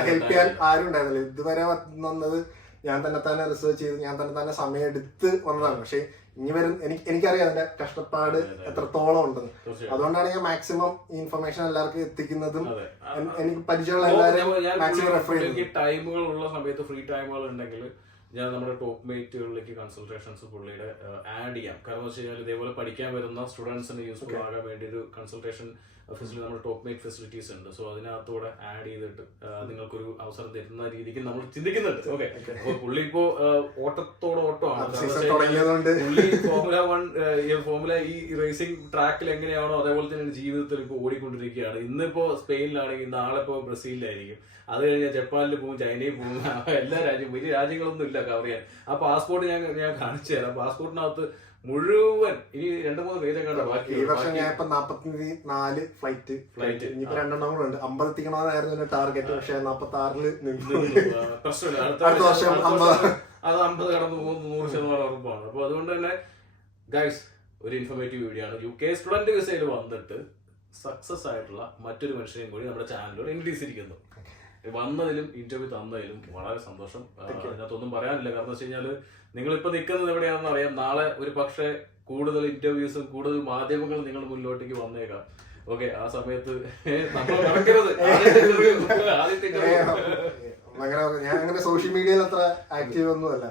ഹെൽപ്പ് ചെയ്യാൻ ആരും ഉണ്ടായിരുന്നില്ല. ഇതുവരെ വന്നത് ഞാൻ തന്നെ റിസർച്ച് ചെയ്ത് ഞാൻ തന്നെ സമയം എടുത്ത് വന്നതാണ്. പക്ഷെ ഇനി വരും എനിക്കറിയാം അതിന്റെ കഷ്ടപ്പാട് എത്രത്തോളം ഉണ്ടെന്ന്. അതുകൊണ്ടാണ് ഞാൻ മാക്സിമം ഇൻഫർമേഷൻ എല്ലാവർക്കും എത്തിക്കുന്നതും എനിക്ക് പരിചയമുള്ള എല്ലാവരും മാക്സിമം റെഫർ ചെയ്യുന്നത്. ടൈമുകൾ ഉള്ള സമയത്ത് ഫ്രീ ടൈമുകൾ ഉണ്ടെങ്കിൽ ഞാൻ നമ്മുടെ ടോപ്പ് മേറ്റുകളിലേക്ക് കൺസൾട്ടേഷൻസ് പുള്ളിയുടെ ആഡ് ചെയ്യാം. കാരണം വെച്ച് കഴിഞ്ഞാൽ ഇതേപോലെ പഠിക്കാൻ വരുന്ന സ്റ്റുഡൻസിന് യൂസ്ഫുൾ ആകാൻ വേണ്ടി ഒരു കൺസൾട്ടേഷൻ ഫെസിലിറ്റി നമ്മുടെ ടോപ്പ് മേറ്റ് ഫെസിലിറ്റീസ് ഉണ്ട്. സോ അതിനകത്തൂടെ ആഡ് ചെയ്തിട്ട് നിങ്ങൾക്കൊരു അവസരം തരുന്ന രീതിക്ക് നമ്മൾ ചിന്തിക്കുന്നുണ്ട്. ഓക്കെ, അപ്പൊ പുള്ളി ഇപ്പോ ഓട്ടമാണ്. പുള്ളി ഫോർമുല ഈ റേസിംഗ് ട്രാക്കിൽ എങ്ങനെയാണോ അതേപോലെ തന്നെ ജീവിതത്തിൽ ഇപ്പൊ ഓടിക്കൊണ്ടിരിക്കുകയാണ്. ഇന്നിപ്പോ സ്പെയിനിലാണെങ്കിൽ നാളെ ഇപ്പോ ബ്രസീലിലായിരിക്കും, അത് കഴിഞ്ഞാൽ ജപ്പാനിൽ പോകും, ചൈനയിൽ പോകും, എല്ലാ രാജ്യവും വലിയ രാജ്യങ്ങളൊന്നും ഇല്ല കവർ ചെയ്യാൻ. ആ പാസ്പോർട്ട് ഞാൻ കാണിച്ചു തരാം. പാസ്പോർട്ടിനകത്ത് മുഴുവൻ ഇനി 2-3 പേരെ കാണാം. ബാക്കി ഈ വർഷം ഞാൻ ഇപ്പൊ 44 ഫ്ലൈറ്റ് ഇനിയിപ്പോ 2 കൂടെ ഉണ്ട്. 50 എത്തിക്കണമെന്നായിരുന്നു എന്റെ ടാർഗറ്റ്. പക്ഷെ 46 പ്രശ്നമില്ല, അടുത്ത വർഷം 50 അത് 50 കടന്നു പോകും, 100% ഉറപ്പാണ്. അപ്പൊ അതുകൊണ്ട് തന്നെ ഗൈസ് ഒരു ഇൻഫോർമേറ്റീവ് വീഡിയോ ആണ്. UK സ്റ്റുഡന്റ് വിസയിൽ വന്നിട്ട് സക്സസ് ആയിട്ടുള്ള മറ്റൊരു മനുഷ്യനെയും കൂടി നമ്മുടെ ചാനലിലൂടെ ഇൻട്രൊഡ്യൂസ് ചെയ്തിരിക്കുന്നു. വന്നതിലും ഇന്റർവ്യൂ തന്നതിലും വളരെ സന്തോഷം. അതിനകത്തൊന്നും പറയാനില്ല. കാരണം വെച്ച് കഴിഞ്ഞാല് നിങ്ങളിപ്പോ നിൽക്കുന്നത് എവിടെയാണെന്ന് അറിയാം. നാളെ ഒരു പക്ഷേ കൂടുതൽ ഇന്റർവ്യൂസും കൂടുതൽ മാധ്യമങ്ങളും നിങ്ങൾ മുന്നോട്ടേക്ക് വന്നേക്കാം. ഓക്കെ, ആ സമയത്ത് നമ്മൾ മറക്കരുത് ആദ്യത്തെ ഞാൻ അങ്ങനെ സോഷ്യൽ മീഡിയയിൽ അത്ര ആക്റ്റീവ് ഒന്നും അല്ല.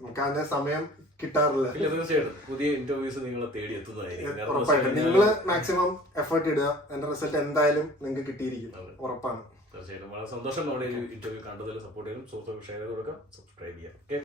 നമുക്ക് അതിന്റെ സമയം കിട്ടാറില്ല. തീർച്ചയായിട്ടും പുതിയ ഇന്റർവ്യൂസ് നിങ്ങളെ തേടി എത്തുന്നതായിരിക്കും. ഉറപ്പായിട്ടും നിങ്ങള് മാക്സിമം എഫേർട്ട് ഇടുക. എന്റെ റിസൾട്ട് എന്തായാലും നിങ്ങൾക്ക് കിട്ടിയിരിക്കും, ഉറപ്പാണ്. തീർച്ചയായിട്ടും വളരെ സന്തോഷം. നമ്മുടെ ഒരു ഇന്റർവ്യൂ കണ്ടതിൽ സപ്പോർട്ട് ചെയ്യും. സുഹൃത്തുക്കൾ ഷെയർ ചെയ്ത് കൊടുക്കുക, സബ്സ്ക്രൈബ് ചെയ്യാം. ഓക്കെ.